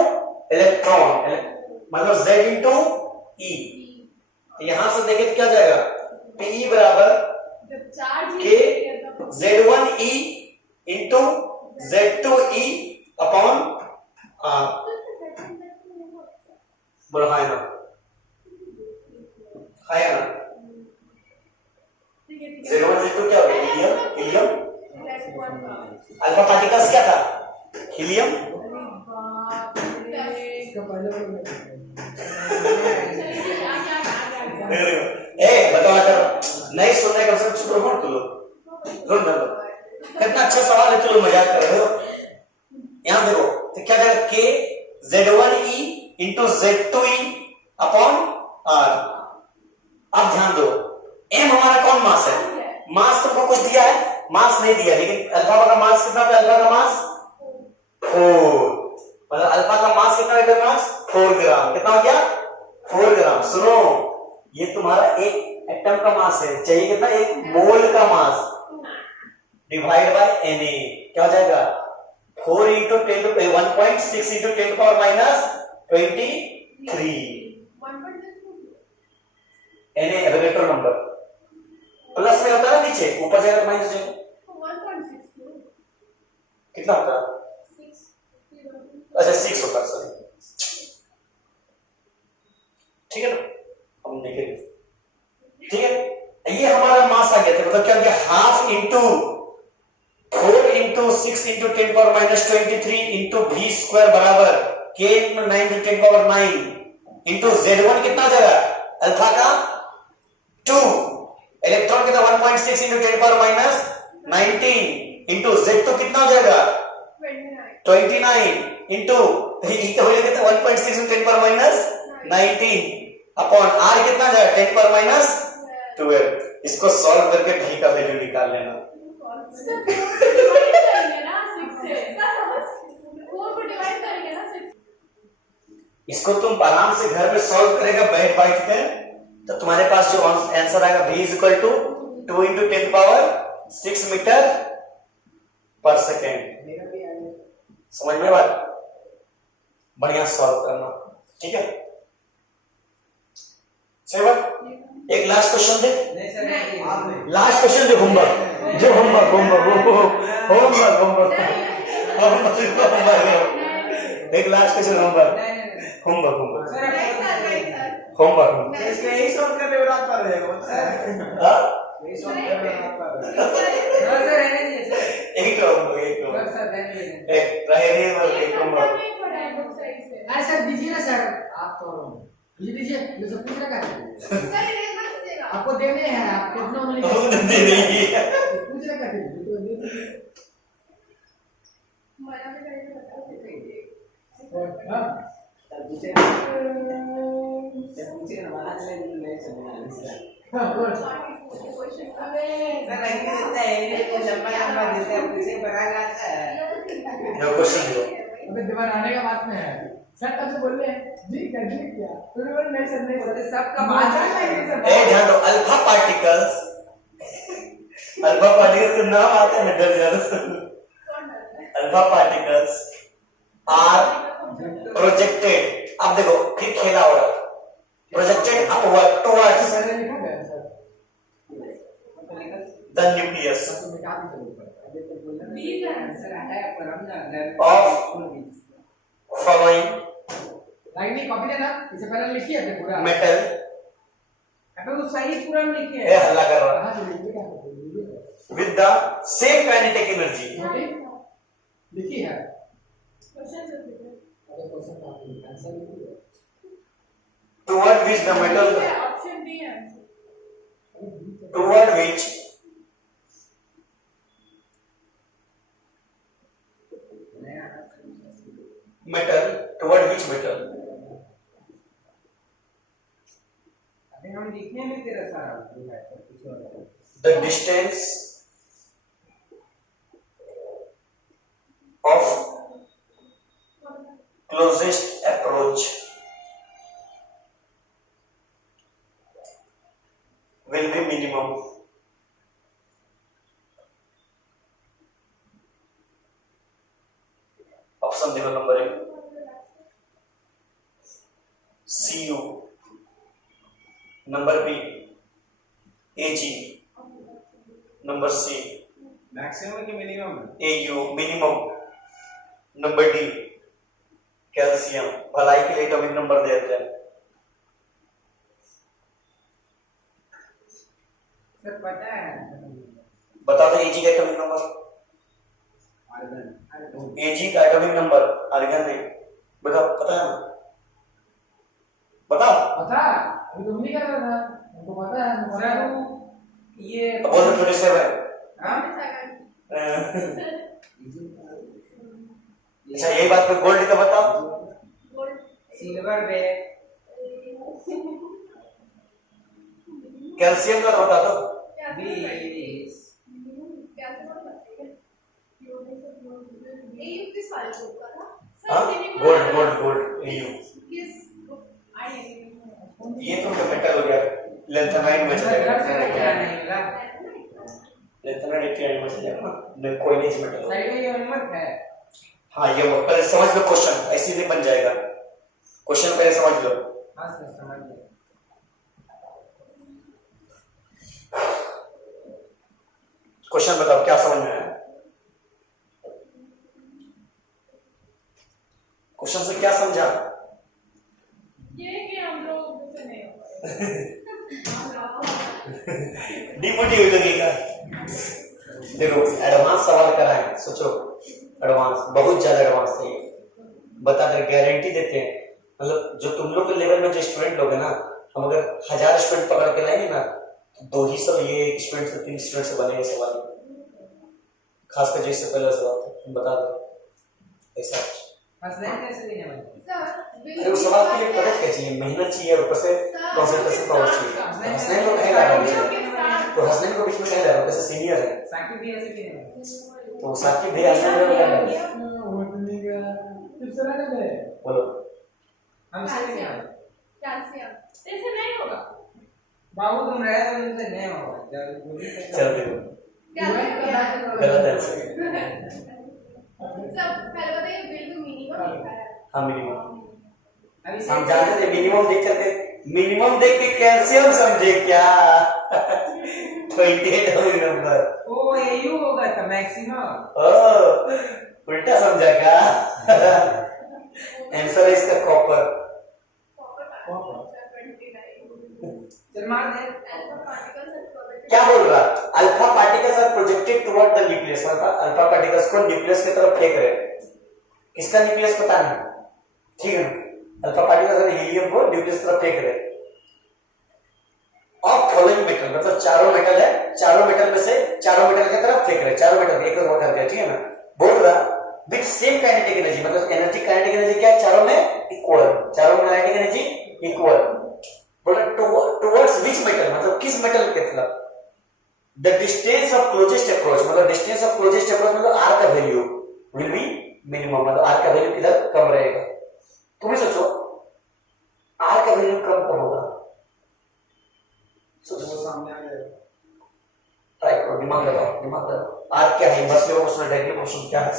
इलेक्ट्रॉन, मतलब Z इनटू E। यहां से देखें तो क्या जाएगा? Pe बराबर K Z1E into Z2E upon R। बोलो हाँ ना, है ना? Z1 Z2 क्या हो गया? Helium, helium. अल्फा पार्टिकल्स क्या था? हीलियम। बताओ नहीं सुनने का सब चुप रहो, तुम लोग कितना अच्छा सवाल है, तुम मजाक कर रहे हो। यहां देखो तो क्या जाएगा? K Z1E into Z2E upon R। अब ध्यान दो, M हमारा कौन मास है? मास तुमको कुछ दिया है? मास नहीं दिया, लेकिन अल्फा का मास कितना था? अल्फा का मास 4, मतलब अल्फा का मास कितना है? मास 4 ग्राम। कितना हो गया? 4 ग्राम। सुनो ये तुम्हारा एक एटम का मास है, चाहिए कितना? 1 मोल का मास डिवाइड बाय Na, क्या हो जाएगा? 4 into 10 to 1.6 into 10⁻⁻23। Na Avogadro number, plus में होता है ना नीचे, ऊपर जाएगा तो माइनस जाएगा, 1.62 कितना होता है? 6 अच्छा 6 होता है, सॉरी, ठीक है ना, हम देखेंगे, ठीक है। ये हमारा मास आ गया था, मतलब क्या हो गया, half into 4 into 6 into 10 power minus 23 into v square बराबर k into 9 into 10 power 9 into z1 कितना जाएगा, अल्फा का 2, इलेक्ट्रॉन कितना 1.6 into 10 power minus 19 into z2 कितना हो जाएगा 29 into 1.6 into 10 power minus 19 upon r कितना जाएगा 10 पावर माइनस 12। इसको सॉल्व करके v का वैल्यू निकाल लेना। सर 4 को डिवाइड करेंगे ना 6 से, सर 4 को डिवाइड करेंगे ना 6। इसको तुम आराम से घर में सॉल्व करेगा बैठ बैठ कर, तो तुम्हारे पास जो आंसर आएगा v is equal to 2 into 10 power 6 metre per second. समझ में बात, बढ़िया सॉल्व करना, ठीक है, सही बात। एक लास्ट क्वेश्चन दे, नहीं सर नहीं, आपने लास्ट क्वेश्चन दे, होमवर्क जो होमवर्क होमवर्क होमवर्क होमवर्क एक लास्ट क्वेश्चन होमवर्क नहीं होमवर्क होमवर्क सर होमवर्क इसके यही सॉल्व करने में रात पार हो जाएगा सर, हाँ यही सॉल्व करने में रात पार हो जाएगा। हाँ सर रहने दीजिए सर, एक होमवर्क एक सर होमवर्क सर रहने दीजिए। एक रहेगी और एक होमवर्क। अरे सर दीजिए ना सर, आप तो दीजिए ये सब पूछ रखा है आपको देने हैं, आप कितना मिलेगा दे देंगे पूछ रखा है तो दे दीजिए। हाँ पूछे ना बना ले नहीं चलेगा सर। हाँ बोल सर नहीं देता है, ये तो लंबा लंबा देता है, पूछे बनाएगा सर। नो क्वेश्चन दो। अबे दिमाग आने का बात में है सर, कब से बोल रहे हैं जी कर दी क्या, फिर बोल नहीं सर नहीं बोलते, सबका बात है सर। ए ध्यान दो, अल्फा पार्टिकल्स का नाम आता है डर जाना। अल्फा पार्टिकल्स आर प्रोजेक्टेड, अब देखो फिर खेला हो रहा, प्रोजेक्टेड अपवर्ड टुवर्ड्स सर ने लिखा गया सर द न्यूक्लियस तो मिटा दी सर ऊपर, अभी तो बोल रहे बी का आंसर है पर हम ना ऑफ फॉलोइंग लाइन नहीं कॉपी लेना, इससे पहले लिखिए फिर पूरा मेटल, अबे वो सही पूरा लिखिए ये हल्ला कर रहा कहां से लिखिए क्या with the same kinetic energy लिखी है। क्वेश्चन से अरे क्वेश्चन का आंसर लिखिए toward which the metal option D है toward which metal toward which metal अबे हम लिखने में तेरा सारा the distance of closest approach will be minimum option देखो number 1 CU, number B AG, number C maximum की minimum AU minimum, number D calcium, भलाई के लिए एटॉमिक नंबर देते हैं। सर पता है बता दो AG का एटॉमिक नंबर, आर्गन AG का एटॉमिक नंबर, आर्गन नहीं बताओ, पता है ना, बताओ पता अभी तुम नहीं कर रहा था, हमको पता है सर ये बोलो 27। हां अच्छा यही बात पे गोल्ड का बताओ, सिल्वर पे कैल्शियम का बता दो, 20 हाँ गोल्ड गोल्ड गोल्ड AU, ये तो मेटल हो गया, लेंथेनाइट में चलेगा, लेंथेनाइट 89 में चलेगा ना, कोई नहीं मेटल सही में ये नंबर है। हाँ ये वो पहले समझ लो क्वेश्चन, ऐसे ही बन जाएगा क्वेश्चन, पहले समझ लो। हाँ सर समझ गया। क्वेश्चन बताओ क्या समझ में आया? क्वेश्चन से क्या समझा? ये कि हम लोग से नहीं हो डिमोटिवेट लगेगा। देखो एडवांस सवाल कराएं, सोचो एडवांस, बहुत ज्यादा एडवांस है ये। बता दे, गारंटी देते हैं। मतलब जो तुम लोग के लेवल में जो स्टूडेंट लोग है ना, हम अगर 1000 स्टूडेंट पकड़ के लाएंगे ना, तो 2 ही सब ये स्टूडेंट से 3 स्टूडेंट से बनेंगे सवाल, खासकर जैसे पहले सवाल बता दो ऐसा। हंसने कैसे देने वाले? अरे उस सवाल के लिए पता क्या चाहिए, मेहनत चाहिए और ऊपर से कंसंट्रेशन पावर चाहिए। हंसने को कहेगा तो हंसने को बीच में कह रहा कैसे सीनियर है साकिब भी ऐसे देने वाले। तो साकिब भी हंसने में कहेगा। बोलो हमसे नहीं वाले। कैल्शियम ऐसे नहीं होगा। बाबू तुम रहे तो इनसे नहीं होगा। चलो देखो गलत आंसर। पहले बताइए बिल्कुल मिनिमम लिखा है। हाँ मिनिमम, अभी हम जानते थे मिनिमम देख करके, मिनिमम देख के कैल्शियम समझे क्या? 28 नंबर। ओ एयू होगा था मैक्सिमम। ओ उल्टा समझा क्या? आंसर है इसका कॉपर। चल मार दे। क्या बोल रहा? Alpha particles are projected toward the nucleus. Alpha particles को न्यूक्लियस की तरफ फेंक रहे। किसका न्यूक्लियस पता नहीं, ठीक है ना? अल्फा पार्टिकल्स हीलियम को न्यूक्लियस की तरफ फेंक रहे। और फॉलोइंग मेटल, मतलब चारों मेटल है, चारों मेटल में से चारों मेटल की तरफ फेंक रहे, चारों मेटल एक और करके, ठीक है ना? बोल रहा विद सेम काइनेटिक एनर्जी, मतलब एनर्जी काइनेटिक एनर्जी क्या है? चारों में इक्वल, चारों में काइनेटिक एनर्जी इक्वल। बोला टुवर्ड्स विच मेटल, मतलब किस मेटल के तरफ? The distance of closest approach, मतलब डिस्टेंस ऑफ क्लोजेस्ट अप्रोच मतलब आर का वैल्यू विल बी मिनिमम, मतलब आर का वैल्यू किधर कम रहेगा। तुम ही सोचो आर का वैल्यू कम कब होगा? सोचो, सामने आ जाएगा। ट्राई करो, दिमाग लगाओ। आर क्या है? बस लोगों को सुना, डायरेक्टली क्वेश्चन क्या है,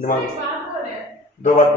दिमाग बात हो रहे हैं। 2 बार